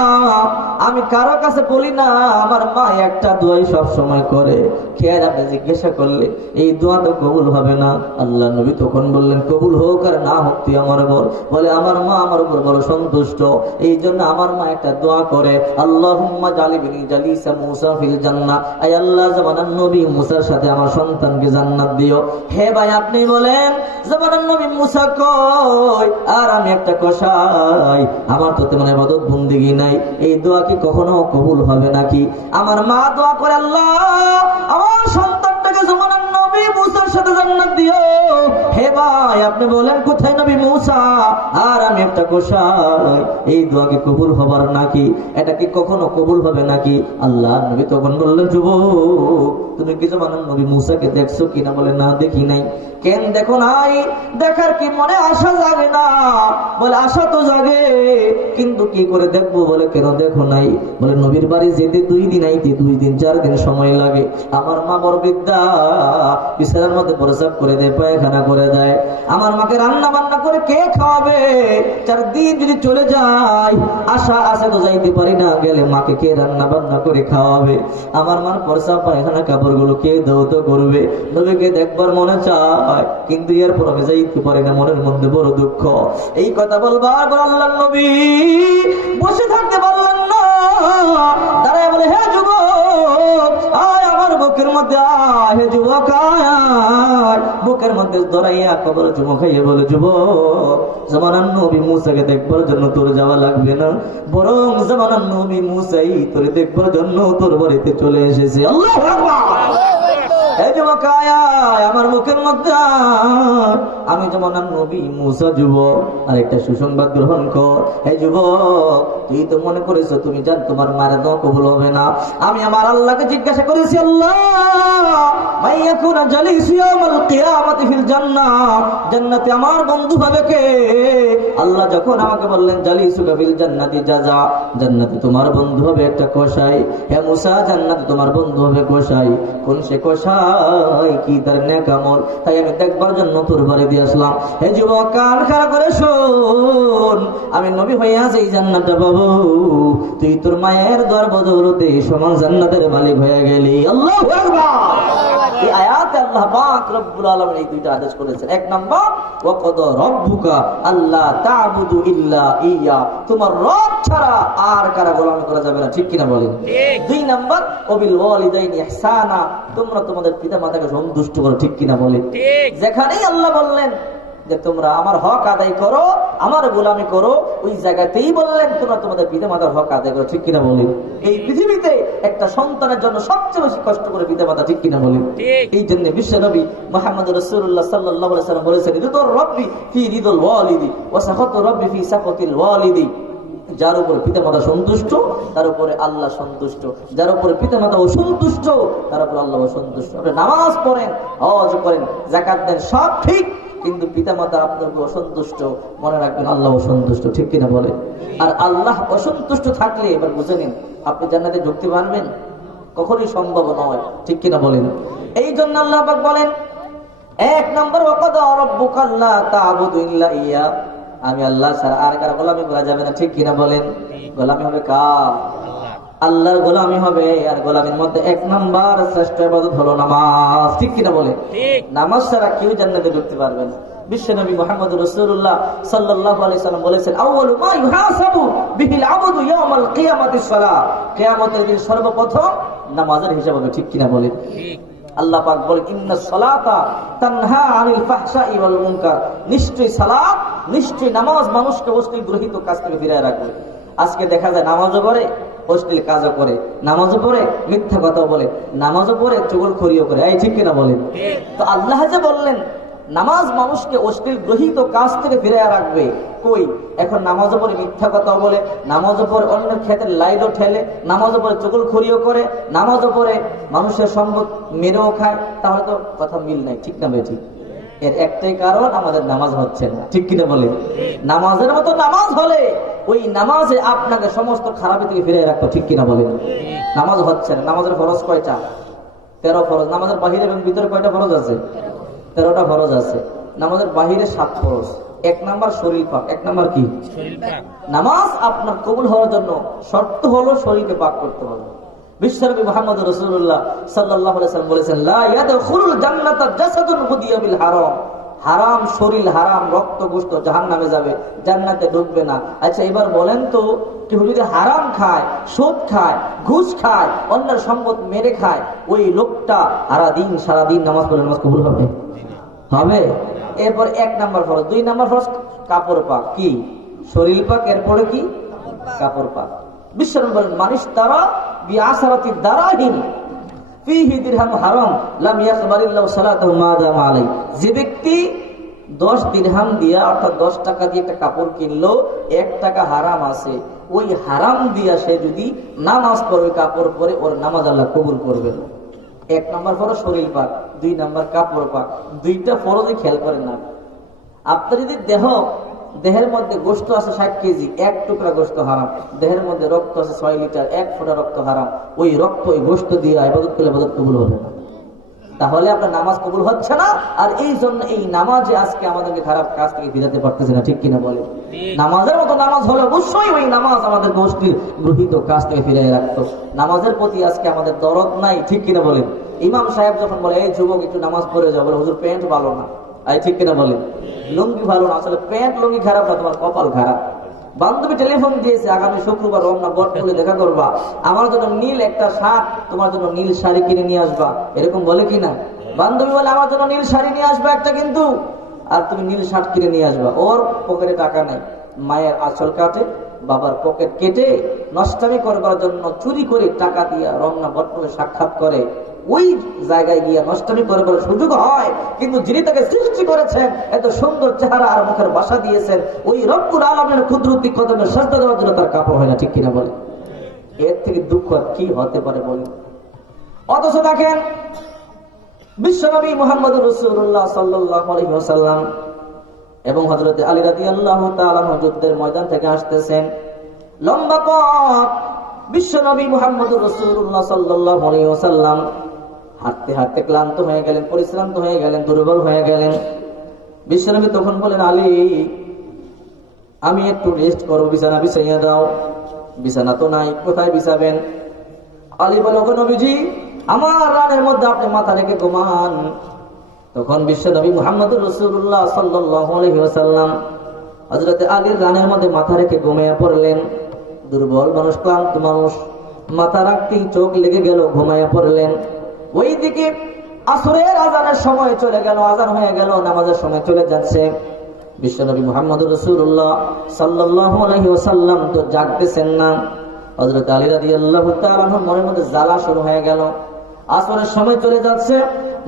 আমি কারো কাছে বলি না, আমার মা একটা দোয়াই সব সময় করে, কেন আপনি জিজ্ঞাসা করলে? এই দোয়া তো কবুল হবে না। আল্লাহ নবী তখন বললেন, কবুল হোক আর না হোক তুই আমার বল। বলে, আমার মা আমার উপর বড় সন্তুষ্ট, এই জন্য আমার মা একটা দোয়া করে, আল্লাহুম্মা জালিবিনি জালিসা মুসা ফিল জান্নাহ। আয় আল্লাহ, জামানার নবী মুসার সাথে আমার সন্তানকে জান্নাত দিও। হে ভাই, আপনি বলেন জামানার নবী মুসা কই আর আমি একটা কসাই, আমার তো তেমন ইবাদত বন্দেগী নাই, এই দোয়া কি কখনো কবুল হবে নাকি? আমার মা দোয়া করে, আল্লাহ আমার সন্তানটাকে জামানার নবী মুসার সাথে জান্নাত দিও। হে ভাই, আপনি বলেন কোথায় নবী মুসা আর আমি একটা কসাই, এই দোয়া কি কবুল হবার নাকি? এটা কি কখনো কবুল হবে নাকি? আল্লাহ নবী তখন বললেন, যুবক তুমি কি জামানার নবী মুসাকে দেখছো কিনা? বলে, না দেখি নাই। কেন দেখো নাই? দেখার কি মনে আশা জাগে না? বলে, আশা তো জাগে, কিন্তু কি করে দেখবো? বলে, কেন দেখো নাই? বলে, নবীর বাড়ি যেতে 2 দিন, আইতে 2 দিন 4 দিন সময় লাগে। আমার মা বড় বিদ্যা, বিছানার মধ্যে প্রস্রাব করে দেয়, পায়খানা করে দেয়। আমার মাকে রান্না বান্না করে কে খাওয়াবে? 4 দিন যদি চলে যায়, আশা আছে তো যাইতে পারি না, গেলে মাকে কে রান্না বান্না করে খাওয়াবে? আমার মার পয়সা পায়খানা কাপড়গুলো কে দৌত করবে? নবীকে দেখবার মনে চায়, কিন্তু এরপর আমি যাইতে পারি না, মনের মধ্যে বড় দুঃখ। এই কথা বলবার পর আল্লাহর নবী বসে থাকতে পারলেন না, দাঁড়ায় বলে, হে যুবক আয় আমার বুকের মধ্যে আয়, হে যুবক আয়। বুকের মধ্যে ধরাইয়া কবর চুমো খাইয়ে বলে, যুবক জামানার নবী মুসাকে দেখবার জন্য তোর যাওয়া লাগবে না, বরং জামানার নবী মুসাই তোর দেখবার জন্য তোর বাড়িতে চলে এসেছে। আল্লাহু আকবার। এই যুবক আয় আমার মুখের মধ্যে, আমি জামানার নবী মুসা যুবক, আর একটা সুসংবাদ গ্রহণ কর। এই যুবক তুই তো মনে করেছো তুমি জান তোমার মায়ের দোয়া কবুল হবে না। আমি আমার আল্লাহকে জিজ্ঞাসা করেছি, আল্লাহ মাইয়াকুনা জালিসি ইয়াউমাল কিয়ামাতি ফিল জান্নাহ, জান্নাতে আমার বন্ধু হবে কে? আল্লাহ যখন আমাকে বললেন জালিসুকা ফিল জান্নাতি জাযা, জান্নাতে তোমার বন্ধু হবে একটা কসাই। হে মুসা জান্নাতে তোমার বন্ধু হবে কসাই। কোন সে কসাই, কি তার নেক আমল? তাই আমি দেখবার জন্য তোর বাড়ি দিয়ে আসলাম। হে যুবক কান খাড়া করে শোন, আমি নবী হইয়া এই জান্নাতটা পাবো, তুই তোর মায়ের দোয়ার বদৌলতে সমান জান্নাতের মালিক হয়ে গেলি। আল্লাহু আকবার। এই আয়াতে আল্লাহ পাক রব্বুল আলামিন এই দুইটা আদেশ করেছেন। এক নাম্বার ওয়া কদ রাব্বুকা আল্লা তা'বুদু ইল্লা ইয়া, তোমার রব ছাড়া আর কারো গোলামি করা যাবে না, ঠিক কিনা বলেন? ঠিক। 2 নাম্বার ওয়াবিল ওয়ালিদাইনি ইহসানা, তোমরা তোমাদের পিতামাতাকে সন্তুষ্ট করো, ঠিক কিনা বলেন? ঠিক। যেখানেই আল্লাহ বললেন যে তোমরা আমার হক আদায় করো, আমার গোলামি করো, ওই জায়গাতেই বললেন তোমরা তোমাদের পিতামাতার হক আদায় করো, ঠিক কিনা বলেন? এই পৃথিবীতে একটা সন্তানের জন্য সবচেয়ে বেশি কষ্ট করে পিতামাতা, ঠিক কিনা বলেন? এই জন্য বিশ্ব নবী মুহাম্মদ রাসূলুল্লাহ সাল্লাল্লাহু আলাইহি ওয়াসাল্লাম বলেছেন, রিদুর রাব্বি ফি রিদুল ওয়ালিদি ওয়া সাখাতু রাব্বি ফি সাখাতিল ওয়ালিদি। যার উপর পিতামাতা সন্তুষ্ট তার উপরে আল্লাহ সন্তুষ্ট, যার উপরে পিতামাতা অসন্তুষ্ট তার উপর আল্লাহ অসন্তুষ্ট। আপনি নামাজ পড়েন, হজ করেন, যাকাত দেন, সব ঠিক, কিন্তু পিতামাতা আপনার উপর অসন্তুষ্ট, মনে রাখবেন আল্লাহ অসন্তুষ্ট, ঠিক কিনা বলেন? আর আল্লাহ অসন্তুষ্ট থাকলে এবার বুঝে নিন আপনি জান্নাতে ঢুকতে পারবেন? কখনোই সম্ভব নয়, ঠিক কিনা বলেন? এই জন্য আল্লাহ পাক বলেন 1 নম্বর ওয়া কদ রাব্বুকা আল্লা তা'বুদু ইল্লা ইয়া, আমি আল্লাহ ছাড়া আর কারো গোলামি করা যাবে না, ঠিক কিনা বলেন? গোলামি হবে কার? আল্লাহর গোলামি হবে। আর গোলামির মধ্যে 1 নাম্বার শ্রেষ্ঠ ইবাদত হলো নামাজ, ঠিক কিনা বলে? ঠিক। নামাজ ছাড়া কেউ জান্নাতে ঢুকতে পারবে না। বিশ্বনবী মুহাম্মদ রাসূলুল্লাহ সাল্লাল্লাহু আলাইহি সাল্লাম বলেছেন, আউয়ালু মা ইউহাসাবু বিহিল আবদু ইয়াউমাল কিয়ামাতিস সালাহ, কিয়ামতের দিন সর্বপ্রথম নামাজের হিসাব হবে, ঠিক কিনা বলেন? ঠিক। আল্লাহ পাক বলেন, ইন্নাস সালাতা তানহা আনিল ফাহশাই ওয়াল মুনকার, নিশ্চয়ই সালাত, নিশ্চয়ই নামাজ মানুষকে অশ্লীল গ্রহিত কাজ থেকে ফিরিয়ে রাখবে। আজকে দেখা যায় নামাজও পড়ে, অশ্লীল কাজও করে, নামাজও পড়ে, মিথ্যা কথাও বলে, নামাজও পড়ে, চুগলখড়িও করে, এই ঠিক কিনা বলেন? তো আল্লাহ যে বললেন নামাজ মানুষকে অশ্লীল গ্রহিত কাজ থেকে ফিরিয়ে রাখবে, কই এখন নামাজও পড়ে, মিথ্যা কথাও বলে, নামাজও পড়ে অন্যের ক্ষেতের লাইলও ঠেলে, নামাজও পড়ে চুগলখড়িও করে, নামাজও পড়ে মানুষের সম্পদ মেরেও খায়, তাহলে তো কথা মিল নাই, ঠিক না বেঠি? এর একটাই কারণ, আমাদের নামাজ হচ্ছে না, ঠিক কিনা বলেন? নামাজের মতো নামাজ হলে ওই নামাজে আপনাকে সমস্ত খারাপি থেকে ফিরে রাখতো, ঠিক কিনা বলেন? নামাজ হচ্ছে না। নামাজের ফরজ কয়টা? 13 ফরজ। নামাজের বাহিরে এবং ভিতরে কয়টা ফরজ আছে? 13টা ফরজ আছে। নামাজের বাহিরে 7 ফরজ। 1 নাম্বার শরীর পাক। 1 নাম্বার কি? নামাজ আপনার কবুল হওয়ার জন্য শর্ত হলো শরীরকে পাক করতে হবে। বিশ্বনবী মুহাম্মদ রাসূলুল্লাহ সাল্লাল্লাহু আলাইহি ওয়াসাল্লাম বলেছেন, লা ইয়াদখুলুল জান্নাতা জাসাদুন গুদিয়া বিল হারাম, হারাম শরীর, হারাম রক্ত গোশত জাহান্নামে যাবে, জান্নাতে ঢুকবে না। আচ্ছা এবার বলেন তো, কেউ যদি হারাম খায়, সুদ খায়, ঘুষ খায়, অন্যের সম্পদ মেরে খায়, ওই লোকটা সারাদিন নামাজ পড়লে নামাজ কবুল হবে? হবে? এরপর 1 নাম্বার ফরজ। 2 নাম্বার ফরজ কাপড় পাক। কি? শরীর পাক। এরপরে কি? কাপড় পাক। বিশ্বনবী বলেন, মানিস তারা বিআসারাতি দারাহিম ফিহি দিরহাম হারাম লাম ইয়াকবালিল্লাহু সালাতাহু মা দামা আলাই। যে ব্যক্তি 10 দিরহাম দিয়া, অর্থাৎ 10 টাকা দিয়ে একটা কাপড় কিনলো, 1 টাকা হারাম আছে, ওই হারাম দিয়া সে যদি নামাজ পড়ে, কাপড় পরে, ওর নামাজ আল্লাহ কবুল করবে না। 1 নাম্বার ফরজ শরীর পাক, 2 নাম্বার কাপড় পাক। 2টা ফরজে খেয়াল করেন না। আপনার যদি দেহের মধ্যে গোশত আছে 60 কেজি, 1 টুকরা গোশত হারাম। দেহের মধ্যে রক্ত আছে 6 লিটার, 1 ফোঁটা রক্ত হারাম। ওই রক্ত, ওই গোশত দিয়ে ইবাদত করলে ইবাদত কবুল হবে না। তাহলে আপনার নামাজ কবুল হচ্ছে না। আর এই জন্য এই নামাজে আজকে আমাদেরকে খারাপ কাজ থেকে ফিরাতে পারতেছে না, ঠিক কিনা বলে? নামাজের মতো নামাজ হলে অবশ্যই ওই নামাজ আমাদের গোষ্ঠীর গৃহীত কাজ থেকে ফিরিয়ে রাখতো। নামাজের প্রতি আজকে আমাদের দরদ নাই, ঠিক কিনা বলেন? ইমাম সাহেব যখন বলে এই যুবক একটু নামাজ পড়ে যাও, বলে হুজুর প্যান্ট ভালো না, ঠিক কিনা বলেন? লুঙ্গি ভালো না, আসলে প্যান্ট লুঙ্গি খারাপ না, তোমার কপাল খারাপ। বান্ধবী টেলিফোন দিয়েছে আগামী শুক্রবার রমনা বটমূলে দেখা করবা, আমার জন্য নীল একটা শার্ট, তোমার জন্য নীল শাড়ি কিনে নিয়ে আসবা, এরকম বলে কিনা? বান্ধবী বলে আমার জন্য নীল শাড়ি নিয়ে আসবা একটা, কিন্তু আর তুমি নীল শার্ট কিনে নিয়ে আসবা। ওর পকেটে টাকা নাই, মায়ের আঁচল কাটে, বাবার পকেট কেটে নষ্টামি করবার জন্য চুরি করে টাকা দিয়া রমনা বটমূলে সাক্ষাৎ করে। ওই জায়গায় গিয়ে নষ্টামি করবার সুযোগ হয়, কিন্তু যিনি তাকে সৃষ্টি করেছেন, এত সুন্দর চেহারা আর মুখের বাসা দিয়েছেন, ওই রব্বুল আলামিনের কুদরতি কদমে সাজদা দেওয়ার জন্য তার কাপড় হয় না, ঠিক কিনা বলে? এর থেকে দুঃখ আর কি হতে পারে বলে? অথচ দেখেন বিশ্বনবী মুহাম্মদুর রাসূলুল্লাহ সাল্লাল্লাহু আলাইহি ওয়াসাল্লাম এবং হযরত আলী রাদিয়াল্লাহু তাআলা যুদ্ধের ময়দান থেকে আসতেছেন, লম্বা পথ। বিশ্বনবী মুহাম্মদুর রাসূলুল্লাহ সাল্লাল্লাহু আলাইহি ওয়াসাল্লাম হাঁটতে হাঁটতে ক্লান্ত হয়ে গেলেন, পরিশ্রান্ত হয়ে গেলেন, দুর্বল হয়ে গেলেন। বিশ্বনবী তখন বলেন, আলী আমি একটু রেস্ট করবো, বিছানা বিছাইয়া দাও। বিছানা তো নাই, কোথায় বিছাবেন? আলী বলে, ওগো নবীজি, আমার রানের মধ্যে আপনি মাথা রেখে ঘুমান। তখন বিশ্বনবী মুহাম্মদুর রাসূলুল্লাহ সাল্লাল্লাহু আলাইহি ওয়াসাল্লাম হযরত আলীর রানের মধ্যে মাথা রেখে ঘুমিয়ে পড়লেন। দুর্বল মানুষ, ক্লান্ত মানুষ, মাথা রাখতেই চোখ লেগে গেল, ঘুমাইয়া পড়লেন। ওইদিকে আসরের আজানের সময় চলে গেল, আজান হয়ে গেল, নামাজের সময় চলে যাচ্ছে। বিশ্বনবী মুহাম্মদুর রাসূলুল্লাহ সাল্লাল্লাহু আলাইহি ওয়াসাল্লাম তো জাগতেছেন না। হযরত আলী রাদিয়াল্লাহু তাআলা মনের মধ্যে জ্বালা শুরু হয়ে গেল। আসরের সময় চলে যাচ্ছে,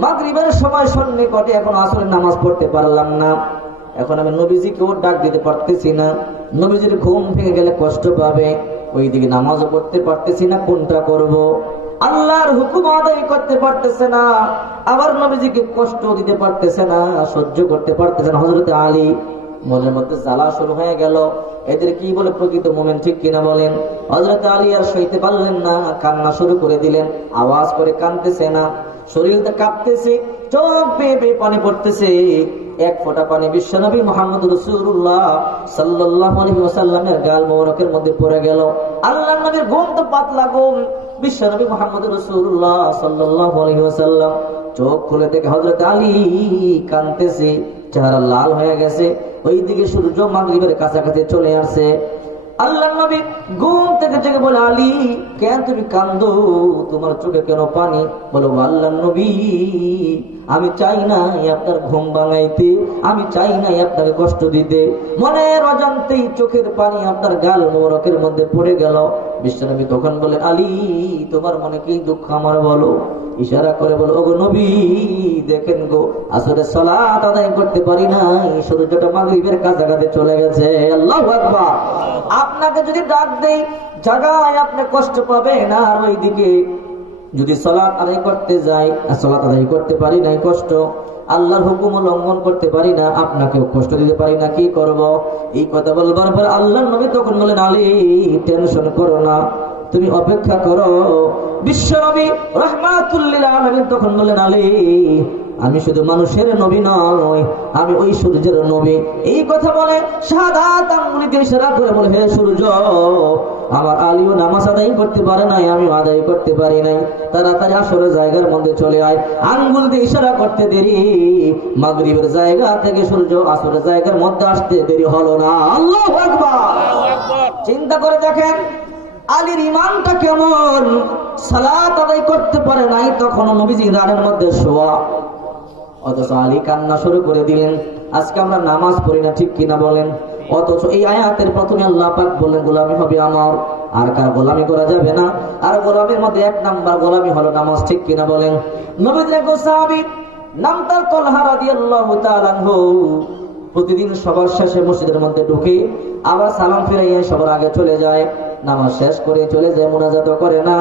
মাগরিবের সময় সন্নিকটে, এখন আসরের নামাজ পড়তে পারলাম না, এখন আমি নবীজিকেও ডাক দিতে পারতেছি না, নবীজির ঘুম ভেঙে গেলে কষ্ট পাবে, ওইদিকে নামাজও পড়তে পারতেছি না, কোনটা করব? আল্লাহর হুকুম আদায় করতে পারতেছে না, আবার নবীজিকে কষ্ট দিতে পারতেছে না, সহ্য করতে পারতেছে না। হযরত আলী মনের মধ্যে জ্বালা শুরু হয়ে গেল, এদের কি বলে প্রকৃত মুমিন, ঠিক কিনা বলেন? হযরত আলী আর সইতে পারলেন না, কান্না শুরু করে দিলেন। আওয়াজ করে কাঁদতেছে না, শরীরটা কাঁপতেছে, চোখ বেয়ে বেয়ে পানি পড়তেছে। এক ফোঁটা পানি বিশ্বনবী মুহাম্মদুর রাসূলুল্লাহ সাল্লাল্লাহু আলাইহি ওয়াসাল্লামের গাল মোবারকের মধ্যে পড়ে গেল। আল্লাহর নবীর ঘুম তো পাতলা ঘুম। বিশ্বনবী মুহাম্মদুর রাসূলুল্লাহ সাল্লাল্লাহু আলাইহি ওয়াসাল্লাম চোখ খুলে দেখে হযরত আলী কাঁদতেছে, চেহারা লাল হয়ে গেছে। ওইদিকে সূর্য মাগরিবের কাছাকাছি চলে আসছে। আল্লাহর নবী ঘুম থেকে জেগে বলে, আলী কেন তুমি কান্দো, তোমার চোখে কেন পানি? বলো, আল্লাহর নবী আমি চাই নাই আপনার ঘুম ভাঙাইতে, আমি চাই নাই আপনাকে কষ্ট দিতে, মনের অজান্তেই চোখের পানি আপনার গাল মোবারকের মধ্যে পড়ে গেল। বিশ্বনবী তখন বলে, আলী তোমার মনে কি দুঃখ আমার বলো? ইশারা করে বলো, ওগো নবী দেখেন গো, আসরে সালাত আদায় করতে পারি নাই, সূর্যটা মাগরিবের কাছাকাছি চলে গেছে। আল্লাহু আকবার। আপনাকে যদি ডাক দেই জাগায় আপনি কষ্ট পাবেন, আর ওইদিকে যদি সালাত আদায় করতে যাই, সালাত আদায় করতে পারি নাই, কষ্ট। আল্লাহর হুকুম লঙ্ঘন করতে পারি না, আপনাকেও কষ্ট দিতে পারি না, কি করব? এই কথা বলবার পর আল্লাহর নবী তখন বলেন, আলী টেনশন করো না, তুমি অপেক্ষা করো। বিশ্বনবী রাহমাতুল লিল আলামিন তখন বলেন, আলী আমি শুধু মানুষের নবী নয়, আমি ওই সূর্যের নবী। এই কথা বলে শাহাদাত আঙ্গুলি দিয়ে ইশারা করে বলে, হে সূর্য, আমার আলীও নামাজ আদায় করতে পারে নাই, আমিও আদায় করতে পারি নাই, তাড়াতাড়ি আসরের জায়গার মধ্যে চলে আয়। আঙ্গুল দিয়ে ইশারা করতে দেরি, মাগরিবের জায়গা থেকে সূর্য আসরের জায়গার মধ্যে আসতে দেরি হলো না। আল্লাহু আকবার। চিন্তা করে দেখেন আলীর ঈমানটা কেমন। সালাত আদায় করতে পারে নাই, তখন নবীজি রানের মধ্যে শোয়া, অথচ আলী কান্না শুরু করে দিলেন। আজকে আমরা নামাজ পড়ি না, ঠিক কিনা বলেন? অথচ এই আয়াতের প্রথমে আল্লাহ পাক বললেন, গোলামি হবে আমার, আর কার গোলামি করা যাবে না। আর গোলামির মধ্যে এক নাম্বার গোলামি হলো নামাজ, ঠিক কিনা বলেন? নবীর এক সাহাবী নাম তার তালহা রাদিয়াল্লাহু তাআলা আনহু, প্রতিদিন সবার শেষে মসজিদের মধ্যে ঢুকে আবার সালাম ফিরাইয়া সবার আগে চলে যায়, নামাজ শেষ করে চলে যায়, মুনাজাত করে না।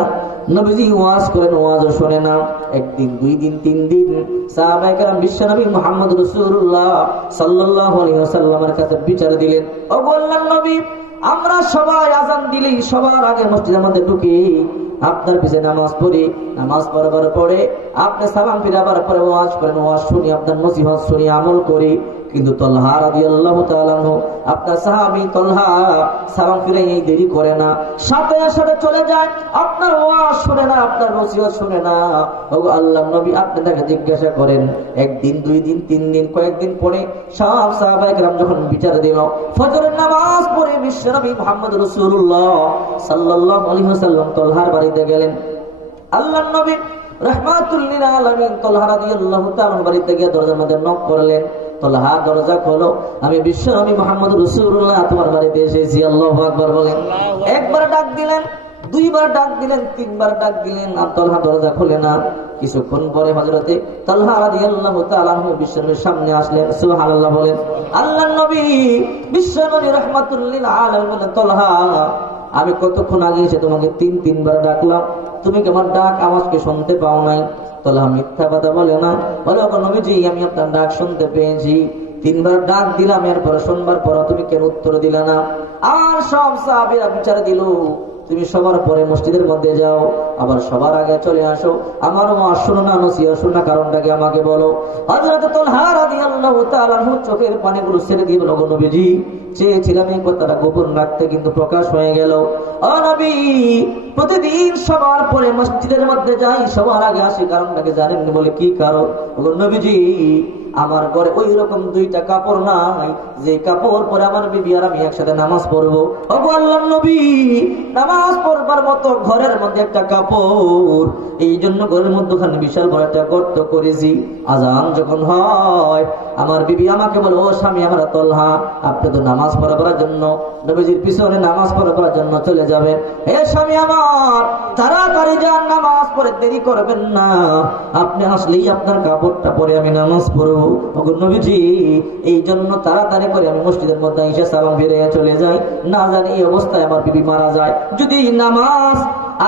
নবীজি ওয়াজ করেন, ওয়াজও শোনে না। একদিন, দুই দিন, তিন দিন সাহাবায়ে কেরাম বিশ্বনবী মুহাম্মদ রাসূলুল্লাহ সাল্লাল্লাহু আলাইহি ওয়াসাল্লামের কাছে বিচার দিলেন, ও আল্লাহর নবী, আমরা সবাই আযান দিলেই সবার আগে মসজিদের মধ্যে ঢুকি, আপনার পিছনে নামাজ পড়ি, নামাজ পড়বার পরে আপনি সালাম ফিরাবার পরে ওয়াজ করেন, ওয়াজ শুনি, আপনার নসিহত শুনি, আমল করি। কিন্তু তলহা রাদিয়াল্লাহু তাআলা আনহু, আপনার সাহাবী তলহা সালাম ফিরে এই দেরি করে না, সাথে সাথে চলে যায়, আপনার ওয়াজ শুনে না, আপনার নসিহত শুনে না। ওগো আল্লাহর নবী, আপনি তাকে জিজ্ঞাসা করেন। একদিন, 2 দিন, 3 দিন, কয়েকদিন পরে সব সাহাবায়ে কেরাম যখন বিচার দিল, ফজরের নামাজ পড়ে বিশ্বনবী মুহাম্মদ রাসূলুল্লাহ সাল্লাল্লাহু আলাইহি ওয়াসাল্লাম তলহার বাড়িতে গেলেন। আল্লাহর নবী রাহমাতুল লিল আলামিন তলহা রাদিয়াল্লাহু তাআলা বাড়িতে গিয়ে দরজার মধ্যে নক করলেন। তলহা, দরজা খোলো, আমি বিশ্বনবী মুহাম্মদ রাসূলুল্লাহ তোমার বাড়িতে এসেছি। আল্লাহু আকবার বলেন। একবার ডাক দিলেন, 2 বার ডাক দিলেন, 3 বার ডাক দিলেন, আর তলহা দরজা খোলে না। কিছুক্ষণ পরে হযরতে তলহা রাদিয়াল্লাহু তাআলা আনহু বিশ্বনবীর সামনে আসলেন। সুবহানাল্লাহ বলেন। আল্লাহর নবী বিশ্বনবী রাহমাতুল লিল আলামিন বলেন, তলহা, আমি কতক্ষণ আগে এসে তোমাকে 3 বার ডাকলাম, তুমি কি আমার ডাক আওয়াজকে শুনতে পাও নাই? তলহা মিথ্যা কথা বলে না, বলে, ওগো নবীজি, আমি আপনার ডাক শুনতে পেয়েছি, 3 বার ডাক দিলাম, এরপর শুনবার পর তুমি কেন উত্তর দিলা না? আর সব সাহাবীরা বিচার দিল, তুমি সবার পরে মসজিদের মধ্যে যাও, আবার সবার আগে চলে আসো, আমার ওয়াজ শোনো না, নসিহত শোনো না, কারণটাকে আমাকে বলো। হযরত তলহা রাদিয়াল্লাহু তাআলা আনহু চোখের পানিগুলো ছেড়ে দিয়ে বলল, ওগো নবীজি, চেয়েছিলাম এই কথাটা গোপন রাখতে, কিন্তু প্রকাশ হয়ে গেল। ও নবী, প্রতিদিন সবার পরে মসজিদের মধ্যে যাই, সবার আগে আসি, কারণটাকে জানেন? বলে, কি কারণ? ওগো নবীজি, আমার ঘরে ওই রকম 2টা কাপড় নাই যে কাপড় পরে আমার বিবি আর আমি একসাথে নামাজ পড়বো। ওগো আল্লাহর নবী, নামাজ পড়বার মতো ঘরের মধ্যে একটা কাপড়, এই জন্য ঘরের মধ্যখানে বিশাল বড় একটা গর্ত করেছি। আজান যখন হয়, আমার বিবি আমাকে বলে, ও স্বামী আমার তলহা, আপনি তো নামাজ পড়াবার জন্য নবীজির পিছনে নামাজ পড়াবার জন্য চলে যাবেন। হে স্বামী আমার, তাড়াতাড়ি যান, নামাজ পড়ে দেরি করবেন না, আপনি আসলেই আপনার কাপড়টা পরে আমি নামাজ পড়বো। ওগো নবীজি, এই জন্য তাড়াতাড়ি করে আমি মসজিদের মধ্যে এসে সালাম ফিরে চলে যাই, না জানি এই অবস্থায় আমার বিবি মারা যায়। যদি নামাজ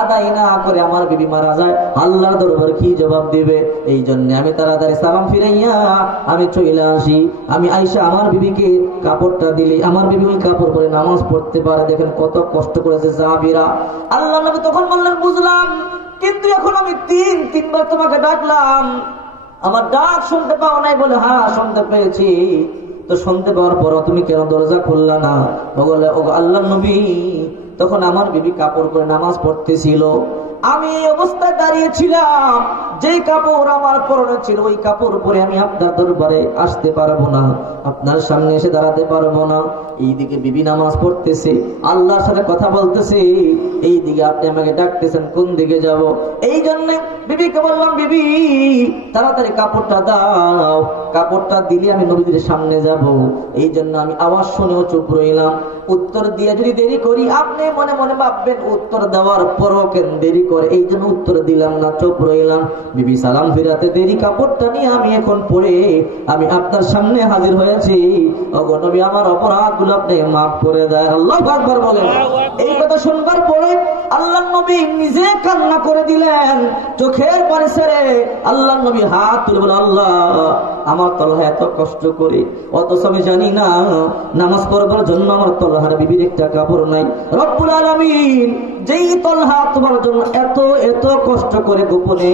আদায় না করে আমার বিবি মারা যায়, আল্লাহর দরবারে কি জবাব দিবে? এই জন্য আমি তাড়াতাড়ি সালাম ফিরাইয়া আমি চলে আসি। আমি আয়েশা আমার বিবিকে কাপড়টা দিলে আমার বিবি ওই কাপড় পরে নামাজ পড়তে পারে। দেখেন কত কষ্ট করেছে সাহাবীরা। আল্লাহর নবী তখন বললেন, বুঝলাম, কিন্তু এখন আমি 3 বার তোমাকে ডাকলাম, আমার ডাক শুনতে পাও নাই? বলে, হ্যাঁ শুনতে পেয়েছি। তো শুনতে পাওয়ার পর তুমি কেন দরজা খুললা না? বলে, ও আল্লাহর নবী, তখন আমার বিবি কাপড় পরে নামাজ পড়তেছিল, আমি এই অবস্থায় দাঁড়িয়েছিলাম, যেই কাপড় আমার পরনে ছিল ওই কাপড় পরে আমি আপনার দরবারে আসতে পারবো না, আপনার সামনে এসে দাঁড়াতে পারবো না। এইদিকে বিবি নামাজ পড়তেছে, আল্লাহর সাথে কথা বলতেছে, এইদিকে আপনি আমাকে ডাকতেছেন, কোন দিকে যাব? এই জন্য বিবিকে বললাম, বিবি তাড়াতাড়ি কাপড়টা দাও, কাপড়টা দিলে আমি নবীদের সামনে যাব। এই জন্য আমি আওয়াজ শুনেও চুপ রইলাম। উত্তর দিয়ে যদি দেরি করি, আপনি মনে মনে ভাববেন উত্তর দেওয়ার পরও কেন দেরি করে, এই জন্য উত্তর দিলাম না, চুপ রইলাম। বিবি সালাম ফিরাতে দেরি, কাপড়টা নিয়ে আমি এখন পরে আমি আপনার সামনে হাজির হয়েছি। ওগো নবী, আমার অপরাধগুলো আপনি মাফ করে দেন। আল্লাহু আকবার বলেন। এই কথা শুনবার পরে আল্লাহর নবী নিজে কান্না করে দিলেন, চোখের পানি ছেড়ে আল্লাহর নবী হাত তুলে বলে, আল্লাহ, আমার তলহা এত কষ্ট করে, অথচ আমি জানি না নামাজ পড়বার জন্য আমার তলহার বিবির একটা কাপড় নাই। রব্বুল আলামিন, যেই তলহা তোমার জন্য এত এত কষ্ট করে গোপনে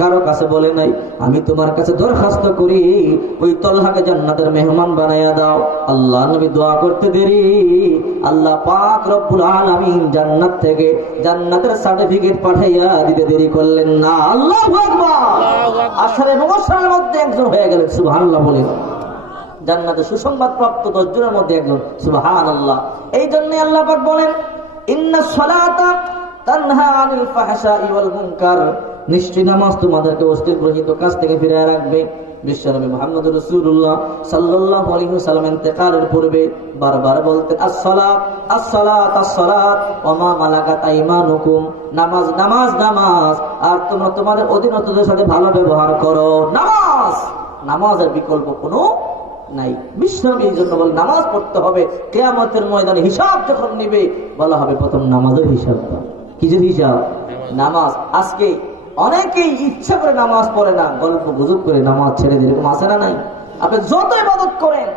কারো কাছে বলে নাই, আমি তোমার কাছে দরখাস্ত করি ওই তলহাকে জান্নাতের মেহমান বানাইয়া দাও। আল্লাহ নবী দোয়া করতে দেরি, আল্লাহ পাক রব্বুল আলামিন জান্নাত থেকে জান্নাতের সার্টিফিকেট পাঠাইয়া দিতে দেরি করলেন না। আল্লাহু আকবার। আশারে মুবাশশারের মধ্যে একজন হয়ে গেলেন, সুবহানাল্লাহ বলেন। জান্নাতে সুসংবাদ প্রাপ্ত 10 জনের মধ্যে একজন, সুবহানাল্লাহ। এই জন্য আল্লাহ পাক বলেন, ইন্নাস সালাতা তানহা আনিল ফাহশাই ওয়াল মুনকার, নিশ্চয় নামাজ তোমাদেরকে অশ্লীল গৃহীত কাজ থেকে ফিরিয়ে রাখবে। বিশ্বনবী মুহাম্মদ রাসূলুল্লাহ সাল্লাল্লাহু আলাইহি ওয়াসাল্লাম ইন্তেকালের পূর্বে বারবার বলতেন, আসসালাত আসসালাত আসসালাত ওয়া মা মালাকাত আইমানুকুম, নামাজ নামাজ নামাজ, আর তোমরা তোমাদের অধীনস্থদের সাথে ভালো ব্যবহার করো। নামাজ, নামাজের বিকল্প কোনো নাই। বিশ্বনবী এই জন্য বলে নামাজ পড়তে হবে। কিয়ামতের ময়দানে হিসাব যখন নেবে বলা হবে প্রথম নামাজের হিসাব। কিসের হিসাব? নামাজ। আজকে অনেকেই ইচ্ছা করে নামাজ পড়ে না, গল্প গুজব করে নামাজ ছেড়ে দিয়ে, এরকম আছে না নাই? আপনি যত ইবাদত করেন,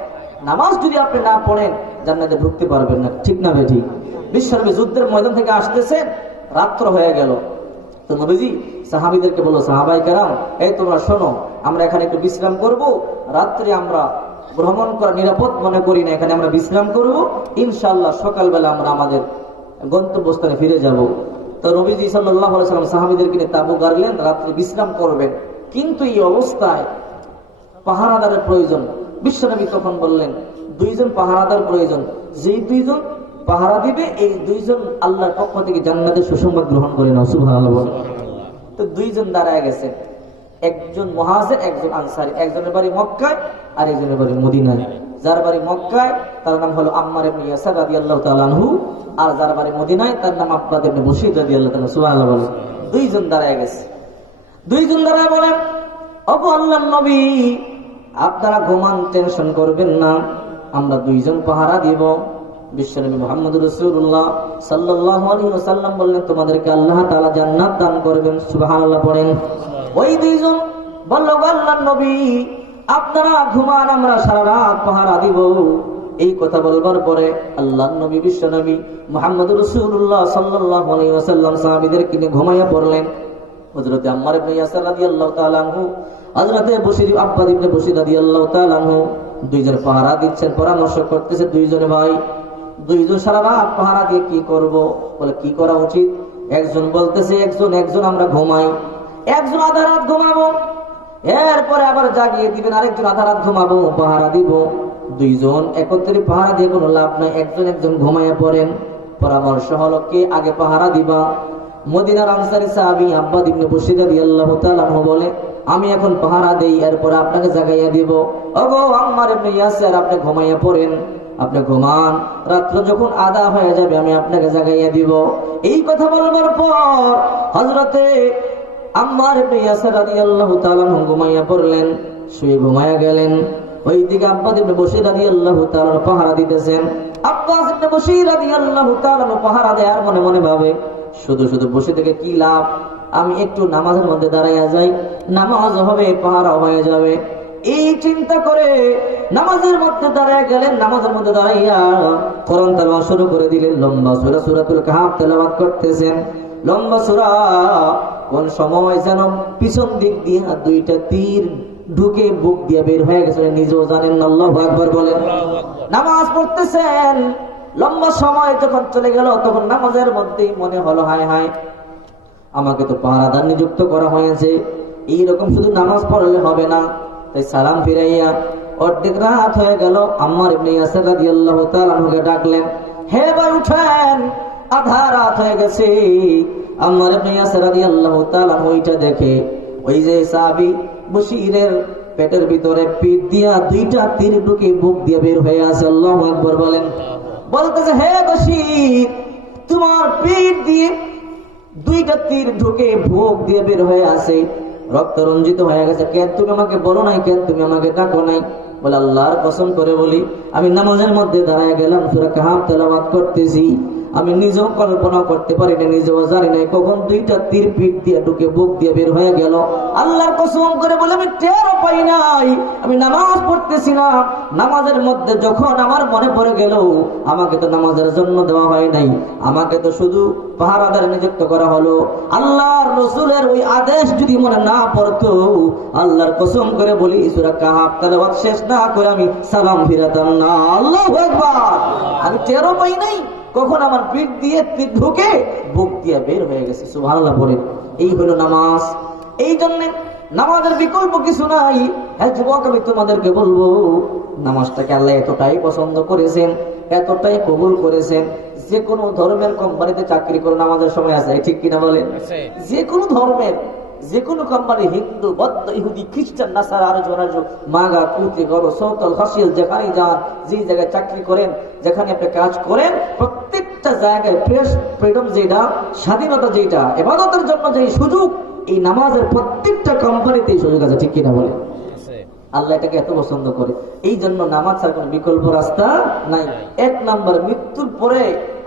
নামাজ যদি আপনি না পড়েন জান্নাতে ঢুকতে পারবেন না, ঠিক না বেঠিক? বিশ্বনবী যুদ্ধের ময়দান থেকে আসতেছেন, রাত্র হয়ে গেল, তো নবীজি সাহাবীদেরকে বলল, সাহাবায়ে কেরাম, এই তোমরা শোনো, আমরা এখানে একটু বিশ্রাম করব, রাত্রে আমরা ভ্রমণ করা নিরাপদ মনে করি না, এখানে আমরা বিশ্রাম করব, ইনশাআল্লাহ সকালবেলা আমরা আমাদের গন্তব্যস্থানে ফিরে যাব। তো নবীজি সাল্লাল্লাহু আলাইহি ওয়াসাল্লাম সাহাবীদেরকে নিয়ে তাঁবু গাড়লেন, রাত্রে বিশ্রাম করবেন। কিন্তু এই অবস্থায় পাহারাদারের প্রয়োজন। বিশ্বনবী তখন বললেন, দুইজন পাহারাদার প্রয়োজন, যেই দুইজন পাহারা দিবে এই দুইজন আল্লাহর পক্ষ থেকে জান্নাতের সুসংবাদ গ্রহণ করে নাও, সুবহানাল্লাহ বলেন। তো দুইজন দাঁড়ায় গেছেন, একজন মুহাজির, একজন আনসারী। একজনের বাড়ি মক্কায় আর একজনের বাড়ি মদিনায়। যার বাড়ি মক্কায় তার নাম হলো আম্মার ইবনে ইয়াসার রাদিয়াল্লাহু তাআলা আনহু, আর যার বাড়ি মদিনায় তার নাম আব্বাদ ইবনে বশীর রাদিয়াল্লাহু তাআলা, সুবহানাল্লাহ বলেন। দুইজন দাঁড়ায় গেছে। দুইজন দাঁড়ায় বলেন, ওগো আল্লাহর নবী, আপনারা ঘুমান, টেনশন করবেন না, আমরা দুইজন পাহারা দিব। বিশ্বনবী মুহাম্মদুর রাসূলুল্লাহ সাল্লাল্লাহু আলাইহি ওয়াসাল্লাম বললেন, তোমাদেরকে আল্লাহ তাআলা জান্নাত দান করবেন, সুবহানাল্লাহ পড়েন। ওই দুইজন বলল, আল্লাহর নবী, আপনারা ঘুমান, আমরা সারা রাত পাহারা দিব। এই কথা বলবার পরে আল্লাহর নবী বিশ্বনবী মুহাম্মদুর রাসূলুল্লাহ সাল্লাল্লাহু আলাইহি ওয়াসাল্লাম সাহাবীদেরকে নিয়ে ঘুমাইয়া পড়লেন। হযরতে আম্মার ইবনে ইয়াসার রাদিয়াল্লাহু তাআলা আনহু, হযরতে বশীর আব্বাদ ইবনে বশীর রাদিয়াল্লাহু তাআলা আনহু দুইজন পাহারা দিচ্ছেন, পরামর্শ করতেছে দুইজনে ভাই। দুইজন সারা রাত পাহারা দিয়ে কি করব? বলে কি করা উচিত? একজন বলতেছে, একজন আমরা ঘুমাই, একজন আধা রাত ঘুমাবো, এরপরে আবার জাগিয়ে দিবেন, আরেকজন আধা রাত ঘুমাবো, পাহারা দিব। দুইজন একত্রে পাহারা দিয়ে কোনো লাভ নাই, একজন ঘুমাইয়া পড়েন। পরামর্শ হলো, কে আগে পাহারা দিবা? মদিনার আনসারী সাহাবী আব্বাদ ইবনে বশীর রাদিয়াল্লাহু তাআলা আনহু বলে, আমি এখন পাহারা দেই, এরপর আপনাকে জাগাইয়া দিব। ওগো আম্মার ইবনে ইয়াসির, আপনি ঘুমাইয়া পড়েন, আপনি ঘুমান, রাত্র যখন আদা হয়ে যাবে আমি আপনাকে জাগাইয়া দিব। এই কথা বলবার পর হযরতে আম্মার ইবনে ইয়াসির রাদিয়াল্লাহু তাআলা আনহু ঘুমাইয়া পড়লেন, শুয়ে ঘুমাইয়া গেলেন। ওইদিকে আব্বাদ ইবনে বশীর রাদিয়াল্লাহু তাআলা পাহারা দিতেছেন। আব্বাস ইবনে বশীর রাদিয়াল্লাহু তাআলা পাহারা দেয়, আর মনে মনে ভাবে, শুধু শুধু বসে থেকে কি লাভ, আমি একটু নামাজের মধ্যে দাঁড়াইয়া যাই, নামাজ হবে, পাহারা হয়ে যাবে। এই চিন্তা করে নামাজের মধ্যে দাঁড়ায় গেলেন। নামাজের মধ্যে দাঁড়াইয়া কোরআন তেলাওয়াত শুরু করে দিলেন। লম্বা সূরা সূরাতুল কাহফ তেলাওয়াত করতেছেন। লম্বা সূরা, কোন সময় যেন পিছন দিক দিয়ে দুইটা তীর ঢুকে বুক দিয়ে বের হয়ে গেছে, নিজেও জানেন না। আল্লাহু আকবার বলেন। নামাজ পড়তেছেন, লম্বা সময় যখন চলে গেল, তখন নামাজের মধ্যেই মনে হলো, হায় হায়, আমাকে তো পাহারাদার নিযুক্ত করা হয়েছে, এইরকম শুধু নামাজ পড়লে হবে না। তাই সালাম ফিরাইয়া অর্ধেক রাত হয়ে গেল, আম্মার ইবনে ইয়াসির রাদিয়াল্লাহু তাআলা আনহুকে ডাকলেন, হে ভাই উঠেন, আধা রাত হয়ে গেছে। আম্মার ইবনে ইয়াসির রাদিয়াল্লাহু তাআলা ওইটা দেখে, ওই যে সাহাবী বশীরের পেটের ভিতরে পিঠ দিয়া দুইটা তীর ঢুকে বুক দিয়ে বের হয়ে আসে। আল্লাহু আকবার বলেন। বলতেছে, হে বশীর, তোমার পিঠ দিয়ে দুইটা তীর ঢুকে বুক দিয়ে বের হয়ে আসে, রক্ত রঞ্জিত হয়ে গেছে, কেন তুমি আমাকে বলো নাই, কেন তুমি আমাকে ডাকো নাই? বলে, আল্লাহর কসম করে বলি, আমি নামাজের মধ্যে দাঁড়ায় গেলাম, সূরা কাহফ তেলাওয়াত করতেছি, আমি নিজেও কল্পনা করতে পারি না, নিজেও জানি নাই কখন দুইটা তীর পিঠ দিয়ে ঢুকে বুক দিয়ে বের হয়ে গেল। আল্লাহর কসম করে বলে, আমি টেরও পাই নাই, আমি নামাজ পড়তেছি না। নামাজের মধ্যে যখন আমার মনে পড়ে গেল, আমাকে তো নামাজের জন্য দেওয়া হয় নাই, আমাকে তো শুধু পাহারাদার নিযুক্ত করা হলো। আল্লাহর রাসূলের ওই আদেশ যদি মনে না পড়তো, আল্লাহর কসম করে বলি, সূরা কাহফ তেলাওয়াত শেষ না করে আমি সালাম ফিরাতাম না। আল্লাহু আকবার। আমি টেরও পাই নাই কখন আমার পিঠ দিয়ে তীর ঢুকে বুক দিয়ে বের হয়ে গেছে। সুবহানাল্লাহ বলে। এই হলো নামাজ। এই জন্য নামাজের বিকল্প কিছু নাই। হ্যাঁ যুবক, আমি তোমাদেরকে বলবো, নামাজটাকে আল্লাহ এতটাই পছন্দ করেছেন, এতটাই কবুল করেছেন, যে কোনো ধর্মের কোম্পানিতে চাকরি করে নামাজের সময় আছে, ঠিক কিনা বলেন? যে কোনো ধর্মের, যে কোনো কোম্পানি, হিন্দু, বৌদ্ধ, ইহুদি, খ্রিস্টান, নাসারা, আরো মাগা, কুতি, গরু, সৌতল, হাসিল, যেখানে যান, যে জায়গায় চাকরি করেন, যেখানে আপনি কাজ করেন, প্রত্যেকটা জায়গায় প্রেস ফ্রিডম যেটা, স্বাধীনতা যেটা, ইবাদতের জন্য যে সুযোগ, এই নামাজের প্রত্যেকটা কোম্পানিতে এই সুযোগ আছে, ঠিক কিনা বলে? আল্লাহ এটাকে এত পছন্দ করে। এই জন্য নামাজ ছাড়া কোনো বিকল্প রাস্তা নাই। এক নাম্বার, মৃত্যুর পরে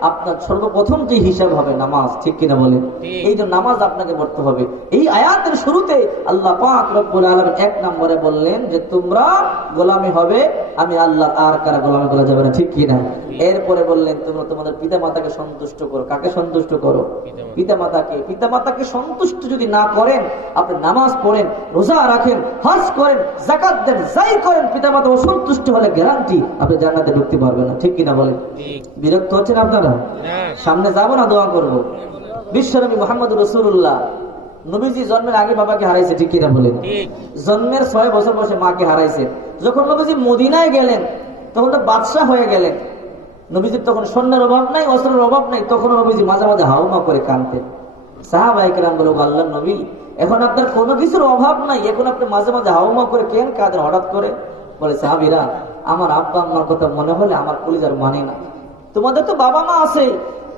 আপনার সর্বপ্রথম যে হিসাব হবে নামাজ, ঠিক কিনা বলেন? এই যে নামাজ আপনাকে পড়তে হবে। এই আয়াতের শুরুতে আল্লাহ পাক রব্বুল আলামিন 1 নম্বরে বললেন যে তোমরা গোলামি হবে, আমি আল্লাহ, আর কারা গোলামি করা যাবে না, ঠিক কিনা? এরপরে বললেন তোমরা তোমাদের পিতা মাতাকে সন্তুষ্ট করো। কাকে সন্তুষ্ট করো? পিতা মাতাকে। পিতা মাতাকে সন্তুষ্ট যদি না করেন, আপনি নামাজ পড়েন, রোজা রাখেন, হজ করেন, যাকাত দেন, যাই করেন, পিতা মাতা অসন্তুষ্ট হলে গ্যারান্টি আপনি জান্নাতে ঢুকতে পারবেন না, ঠিক কিনা বলেন? বিরক্ত হচ্ছেন আপনারা? সামনে যাবো না দোয়া করবো? বিশ্বনবী মুহাম্মদ রাসূলুল্লাহ নবীজি জন্মের আগে বাবাকে হারাইছে, ঠিক কিনা বলেন? জন্মের 6 বছর বয়সে মাকে হারাইছে। যখন নবীজি মদিনায় গেলেন তখন তো বাদশাহ হয়ে গেলেন। নবীজির তখন স্বর্ণের অভাব নাই, অস্ত্রের অভাব নাই, তখন নবীজি মাঝে মাঝে হাউমা করে কাঁদতেন। সাহাবায়ে কেরাম বলে, আল্লাহর নবী, এখন আপনার কোনো কিছুর অভাব নাই, এখন আপনি মাঝে মাঝে হাউমা করে কেন কাঁদেন হঠাৎ করে? বলে, সাহাবীরা, আমার আব্বা আম্মার কথা মনে হলে আমার কলিজার মানে না। তোমাদের তো বাবা মা আছে,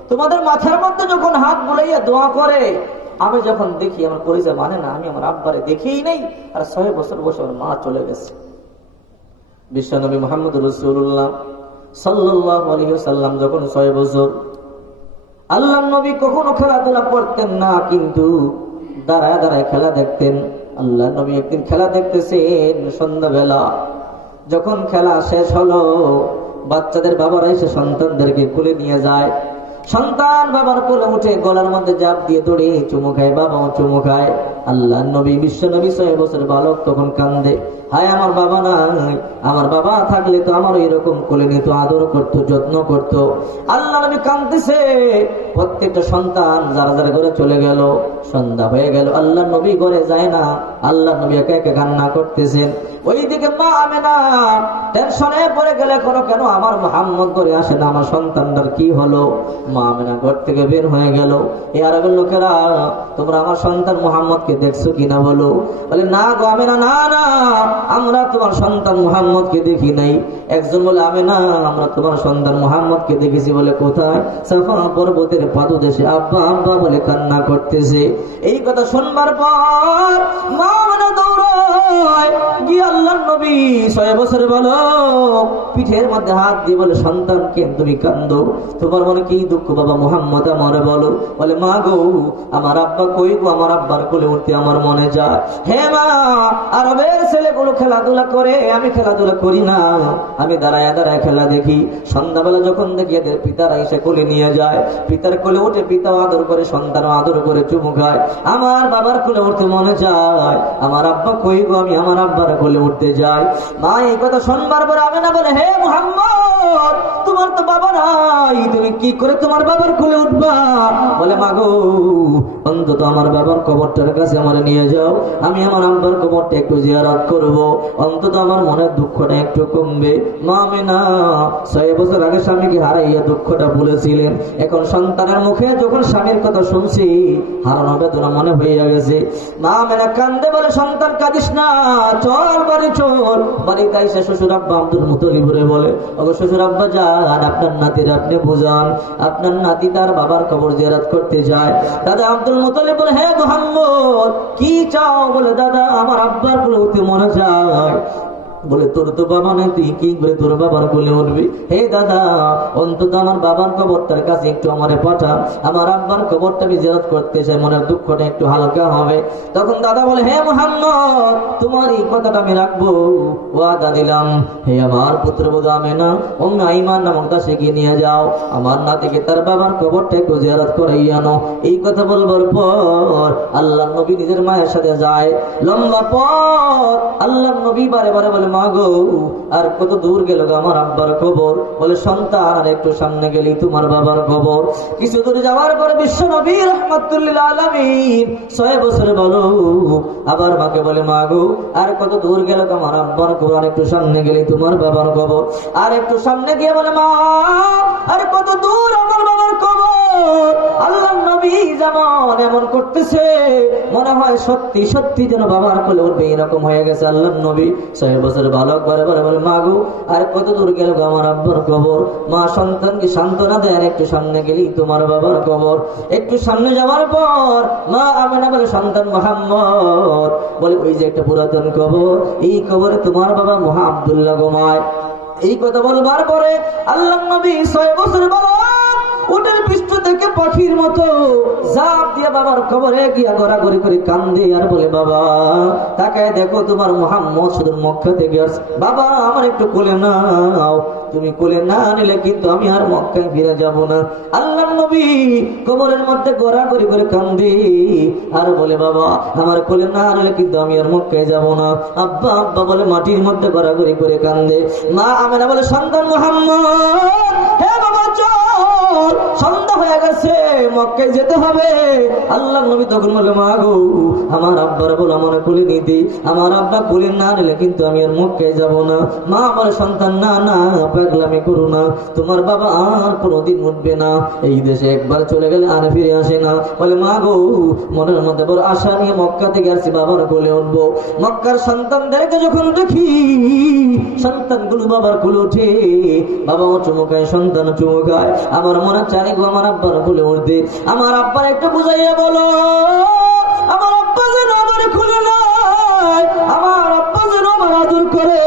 তোমাদের মাথার মধ্যে যখন হাত বুলাইয়া দোয়া করে, আমি যখন দেখি আমার কলিজা মানে না। আমি আমার আব্বারে দেখেই নাই, আর 6 বছর বয়সে আমার মা চলে গেছে। বিশ্বনবী মুহাম্মদ রাসূলুল্লাহ সাল্লাল্লাহু আলাইহি ওয়াসাল্লাম যখন 6 বছর, আল্লাহর নবী কখনো খেলাধুলা করতেন না, কিন্তু দাঁড়ায় দাঁড়ায় খেলা দেখতেন। আল্লাহর নবী একদিন খেলা দেখতেছেন সন্ধ্যাবেলা। যখন খেলা শেষ হলো, বাচ্চাদের বাবারা এসে সন্তানদেরকে কোলে নিয়ে যায়। সন্তান বাবার কোলে উঠে গলার মধ্যে জাপ দিয়ে দৌড়ে চুমু খায়, বাবাও চুমু খায়। আল্লাহর নবী, বিশ্ব নবী 6 বছরের বালক তখন কান্দে, হায় আমার বাবা নাই, আমার বাবা থাকলে তো আমার এরকম কোলে নিত, আদর করতো, যত্ন করতো। আল্লাহ নবী কাঁদতেছে। প্রত্যেকটা সন্তান যারা যারা ঘরে চলে গেল। সন্ধ্যা হয়ে গেল, আল্লাহ নবী ঘরে যায় না। আল্লাহ নবী একা একা কান্না করতেছেন। ওইদিকে মা আমেনা টেনশনে পড়ে গেলে, কেন আমার মুহাম্মদ ঘরে আসে না, আমার সন্তানটার কি হলো? মা আমেনা ঘর থেকে বের হয়ে গেল। এই আরবের লোকেরা, তোমরা আমার সন্তান মুহাম্মদকে দেখছো কিনা বলো? বলে, না গো আমেনা, না না, আমরা তোমার সন্তান মুহাম্মদকে দেখি নাই। একজন বলে, আমেনা, আমরা তোমার সন্তান মুহাম্মদকে দেখেছি। বলে, কোথায়? সাফা পর্বতের পাদদেশে আব্বা আব্বা বলে কান্না করতেছে। এই কথা শুনবার পর মা আমেনা দৌড়ায় গিয়ে আল্লাহর নবী 6 বছরের বালক পিঠের মধ্যে হাত দিয়ে বলে, সন্তান কেন তুমি কান্দো? তোমার মনে কি দুঃখ বাবা মুহাম্মদ আমারে বলো? বলে, মা গো, আমার আব্বা কই গো? আমার আব্বার কোলে উঠতে আমার মনে যায়। হে মা, আরবের ছেলেগুলো খেলাধুলা করে, আমি খেলাধুলা করি না, আমি দাঁড়ায় দাঁড়ায় খেলা দেখি। সন্ধ্যাবেলা যখন দেখি এদের পিতারা এসে কোলে নিয়ে যায়, পিতার কোলে উঠে পিতাও আদর করে, সন্তানও আদর করে চুমু খায়। আমার বাবার কোলে উঠতে মনে যায়, আমার আব্বা কই গো? আমি আমার আব্বার কোলে উঠতে যাই। মা এই কথা শুনবার পর আমেনা বলে, হে মুহাম্মদ, তোমার তো বাবা নাই, তুমি কি করে তোমার বাবার কোলে উঠবা? বলে, মা গো, অন্তত আমার বাবার কবরটার কাছে আমার নিয়ে যাও, আমি আমার আব্বার কবরটা একটু জিয়ারত করব, অন্তত আমার মনের দুঃখটা একটু কমবে। মা আমেনা 6 বছর আগে স্বামীকে হারাইয়া দুঃখটা ভুলেছিলেন। এখন সন্তানের মুখে যখন স্বামীর কথা শুনছি, হারানো বেদনা মনে হইয়া গেছে। মা আমেনা কান্দে বলে, সন্তান কাঁদিস না, চল বাড়ি চল। বাড়িতে এসে শ্বশুর আব্বা আব্দুল মুতালিবরে বলে, ওগো শ্বশুর আব্বা যান, আপনার নাতির আপনি বুঝান, আপনার নাতি তার বাবার কবর জিয়ারত করতে যায়। দাদা আব্দুল মুতালিব বলে, হে মুহাম্মদ, কি চাও? বলে, দাদা আমার আব্বার কোলে উঠতে মনে চায়। বলে, তোর তো বাবা নেই, তুই কি করে তোর বাবার কোলে উঠবি? হে দাদা, অন্তত আমার বাবার কবরটার কাছে একটু আমারে পাঠা, আমার আব্বার কবরটা আমি জিয়ারত করতে চাই, মনের দুঃখটা একটু হালকা হবে। তখন দাদা বলে, হে মুহাম্মদ, তোমার এই কথাটা আমি রাখবো, ওয়াদা দিলাম। হে আমার পুত্রবধূ আমেনা, উম্মে আইমান নামক দাসীকে নিয়ে যাও, আমার নাতিকে তার বাবার কবরটা একটু জিয়ারত করাই আনো। এই কথা বলবার পর আল্লাহ নবী নিজের মায়ের সাথে যায়। লম্বা পথ আল্লাহ নবী বারে বারে বলে, মা গো, আর কত দূর গেল আমার আব্বার কবর? বলে, সন্তান, আর একটু সামনে গেলি তোমার বাবার কবর। কিছু দূর যাওয়ার পরে বিশ্ব নবী রাহমাতুল্লিল আলামিন 6 বছর বলো আবার মাকে বলে, মা গো, আর কত দূর গেল আমার আব্বার কবর? আর একটু সামনে গেলি তোমার বাবার কবর। আর একটু সামনে গিয়ে বলে, মা, আর কত দূর আমার বাবার কবর? আল্লাহ নবী যেমন এমন করতেছে, মনে হয় সত্যি সত্যি যেন বাবার কোলে উঠবে, এরকম হয়ে গেছে। আল্লাহ নবী 6 বছর বালক বারে বারে বলে, মা গো, আর কত দূর গেল আমার আব্বার কবর? মা সন্তানকে সান্ত্বনা দেয়, একটু সামনে গেলি তোমার বাবার কবর। একটু সামনে যাওয়ার পর মা আমেনা বলে, সন্তান মুহাম্মদ, বলে, ওই যে একটা পুরাতন কবর, এই কবরে তোমার বাবা মুহা আব্দুল্লাহ ঘুমায়। এই কথা বলবার পরে আল্লাহ নবী 6 বছর বালক উটের পৃষ্ঠ থেকে পাখির মতো জাপ দিয়ে বাবার কবরে গিয়া গড়াগড়ি করে কান্দে আর বলে, বাবা তাকায় দেখো তোমার মুহাম্মদ শুধু মক্কা থেকে আসছে, বাবা আমার একটু কোলে নাও, তুমি কোলে না নিলে কিন্তু আমি আর মক্কায় ফিরে যাব না। আল্লাহর নবী কবরের মধ্যে গড়াগড়ি করে কান্দে আর বলে, বাবা আমার কোলে না নিলে কিন্তু আমি আর মক্কায় যাব না। আব্বা আব্বা বলে মাটির মধ্যে গড়াগড়ি করে কান্দে। মা আমেনা বলে, সন্তান মুহাম্মদ, হে বাবা চল, সন্ধ্যা হয়ে গেছে, মক্কায় যেতে হবে। আল্লাহর নবী তখন বলে, মা গো আমার আব্বার বলে আমার কোলে নিতে, আমার আব্বা কোলে না নিলে কিন্তু আমি আর মক্কায় যাব না। মা আমার সন্তান, না না পাগলামি করো না, তোমার বাবা আর কোনোদিন উঠবে না, এই দেশে একবার চলে গেলে আর ফিরে আসে না। বলে, মা গো মনের মধ্যে বড় আশা নিয়ে মক্কা থেকে আসছি, বাবার কোলে উঠবো। মক্কার সন্তানদেরকে যখন দেখি সন্তানগুলো বাবার কোলে ওঠে, বাবা ও চুমুকায়, সন্তান চুমুকায়, আমার মনে চাই গো আমার আব্বার কোলে উঠতে। আমার আব্বার একটু বুঝাইয়া বলো, আমার আব্বা যেন আমার কোলে নাই, আমার আব্বা যেন আমার আদর করে,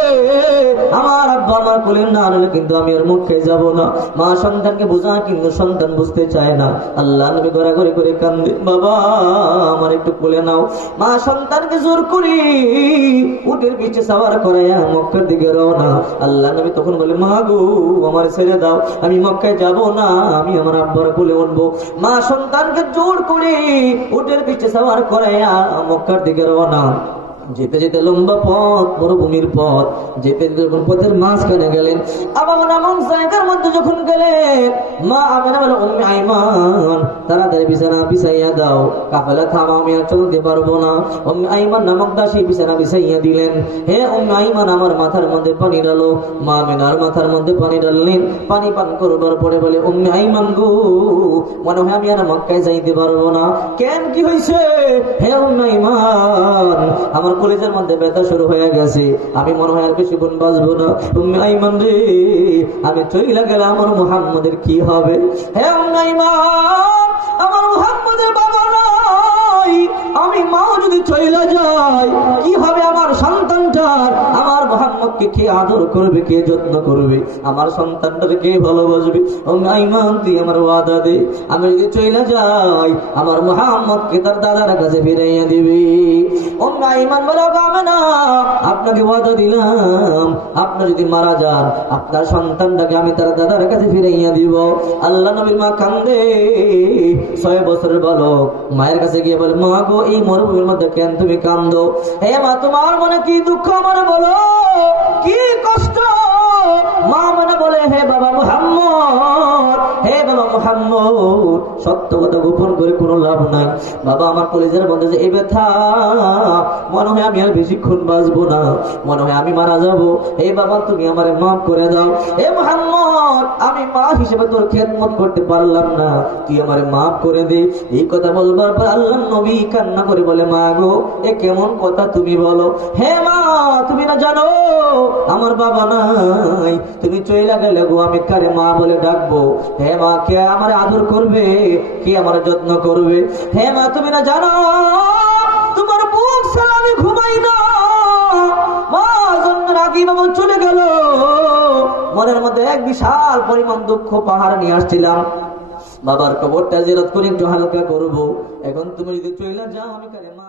আমার আব্বা আমার কোলে না আনলে কিন্তু আমি আর মুখে যাব না। মা সন্তানকে বোঝায় কিন্তু সন্তান বুঝতে চায় না। আল্লাহ নবী গড়াগড়ি করে কান্দে, বাবা আমার একটু কোলে নাও। মা সন্তানকে জোর করি উটের পিছে সাওয়ার করাইয়া মক্কার দিকে রওনা। আল্লাহ নবী তখন বলে, মা গো আমার ছেড়ে দাও, আমি মক্কায় যাব না, আমি আমার আব্বার কোলে উঠবো। মা সন্তানকে জোর করে উটের পিছে সাওয়ার করাইয়া মক্কার দিকে রওনা। যেতে যেতে লম্বা পথ, মরুভূমির পথ, যেতে যখন পথের মাঝখানে গেলেন, আবার এমন জায়গার মধ্যে যখন গেলেন, মা আমেনা বলে, উম্মে আইমান তাড়াতাড়ি বিছানা বিছাইয়া দাও, কাফেলা থামাও, আমি আর চলতে পারবো না। উম্মে আইমান নামক দাসী বিছানা বিছাইয়া দিলেন। হে উম্মে আইমান আমার মাথার মধ্যে পানি ডালো। মা আমেনার মাথার মধ্যে পানি ডাললেন। পানি পান করবার পরে বলে, উম্মে আইমান গো মনে হয় আমি আর মক্কায় যাইতে পারবো না। কেন, কি হয়েছে? হে উম্মে আইমান আমার কলেজের মধ্যে ব্যথা শুরু হয়ে গেছে, আমি মনে হয় আর বেশিক্ষণ বাঁচবো না। উম্মে আইমান রে আমি চইলা গেলে আমার মুহাম্মদের কি হবে? হে উম্মে আইমান আমার মুহাম্মদের বাবা নাই, আমি মাও যদি চইলা যাই কি হবে আমার সন্তানটার? আমার মুহাম্মদকে কে আদর করবে, কে যত্ন করবে, আমার সন্তানটাকে কে ভালোবাসবে? উম্মে আইমান তুই আমার ওয়াদা দে, আমি যদি চইলা যাই আমার মুহাম্মদকে তার দাদার কাছে ফিরাইয়া দিবি। উম্মে আইমান বলে, আমেনা আপনাকে ওয়াদা দিলাম, আপনি যদি মারা যান আপনার সন্তানটাকে আমি তার দাদার কাছে ফিরাইয়া দিব। আল্লাহ নবীর মা কান্দে, 6 বছরের বালক মায়ের কাছে গিয়ে বলে, মা গো এই মরুভূমির মধ্যে কেন তুমি কান্দো? হে মা তোমার মনে কি দুঃখ আমার বলো, কি কষ্ট? মা মনে বলে, হে বাবা মুহাম্মদ, হে বাবা মুহাম্মদ সত্য কথা গোপন করে কোনো লাভ নাই। বাবা আমার কলেজের মধ্যে যে এই ব্যথা, মনে হয় আমি আর বেশিক্ষণ বাঁচবো না, মনে হয় আমি মারা যাব। হে বাবা তুমি আমারে মাফ করে দাও। হে মুহাম্মদ আমি মা হিসেবে তোর খেদমত করতে পারলাম না, তুই আমারে মাফ করে দে। এই কথা বলবার পর আল্লাহর নবী কান্না করে বলে, মা গো এ কেমন কথা তুমি বলো? হে মা তুমি না জানো আমার বাবা নাই, তুমি চইলা গেলে গো আমি কারে মা বলে ডাকবো? হে মা কে আমার আদর করবে, কে আমার যত্ন করবে? হে মা তুমি না জানো তোমার বুক ছাড়া আমি ঘুমাই না। মা জন্মের আগে বাবা চলে গেল, মনের মধ্যে এক বিশাল পরিমাণ দুঃখ পাহাড় নিয়ে আসছিলাম, বাবার কবরটা জিয়ারত করে একটু হালকা করবো, এখন তুমি যদি চলে যাও আমি কারে মা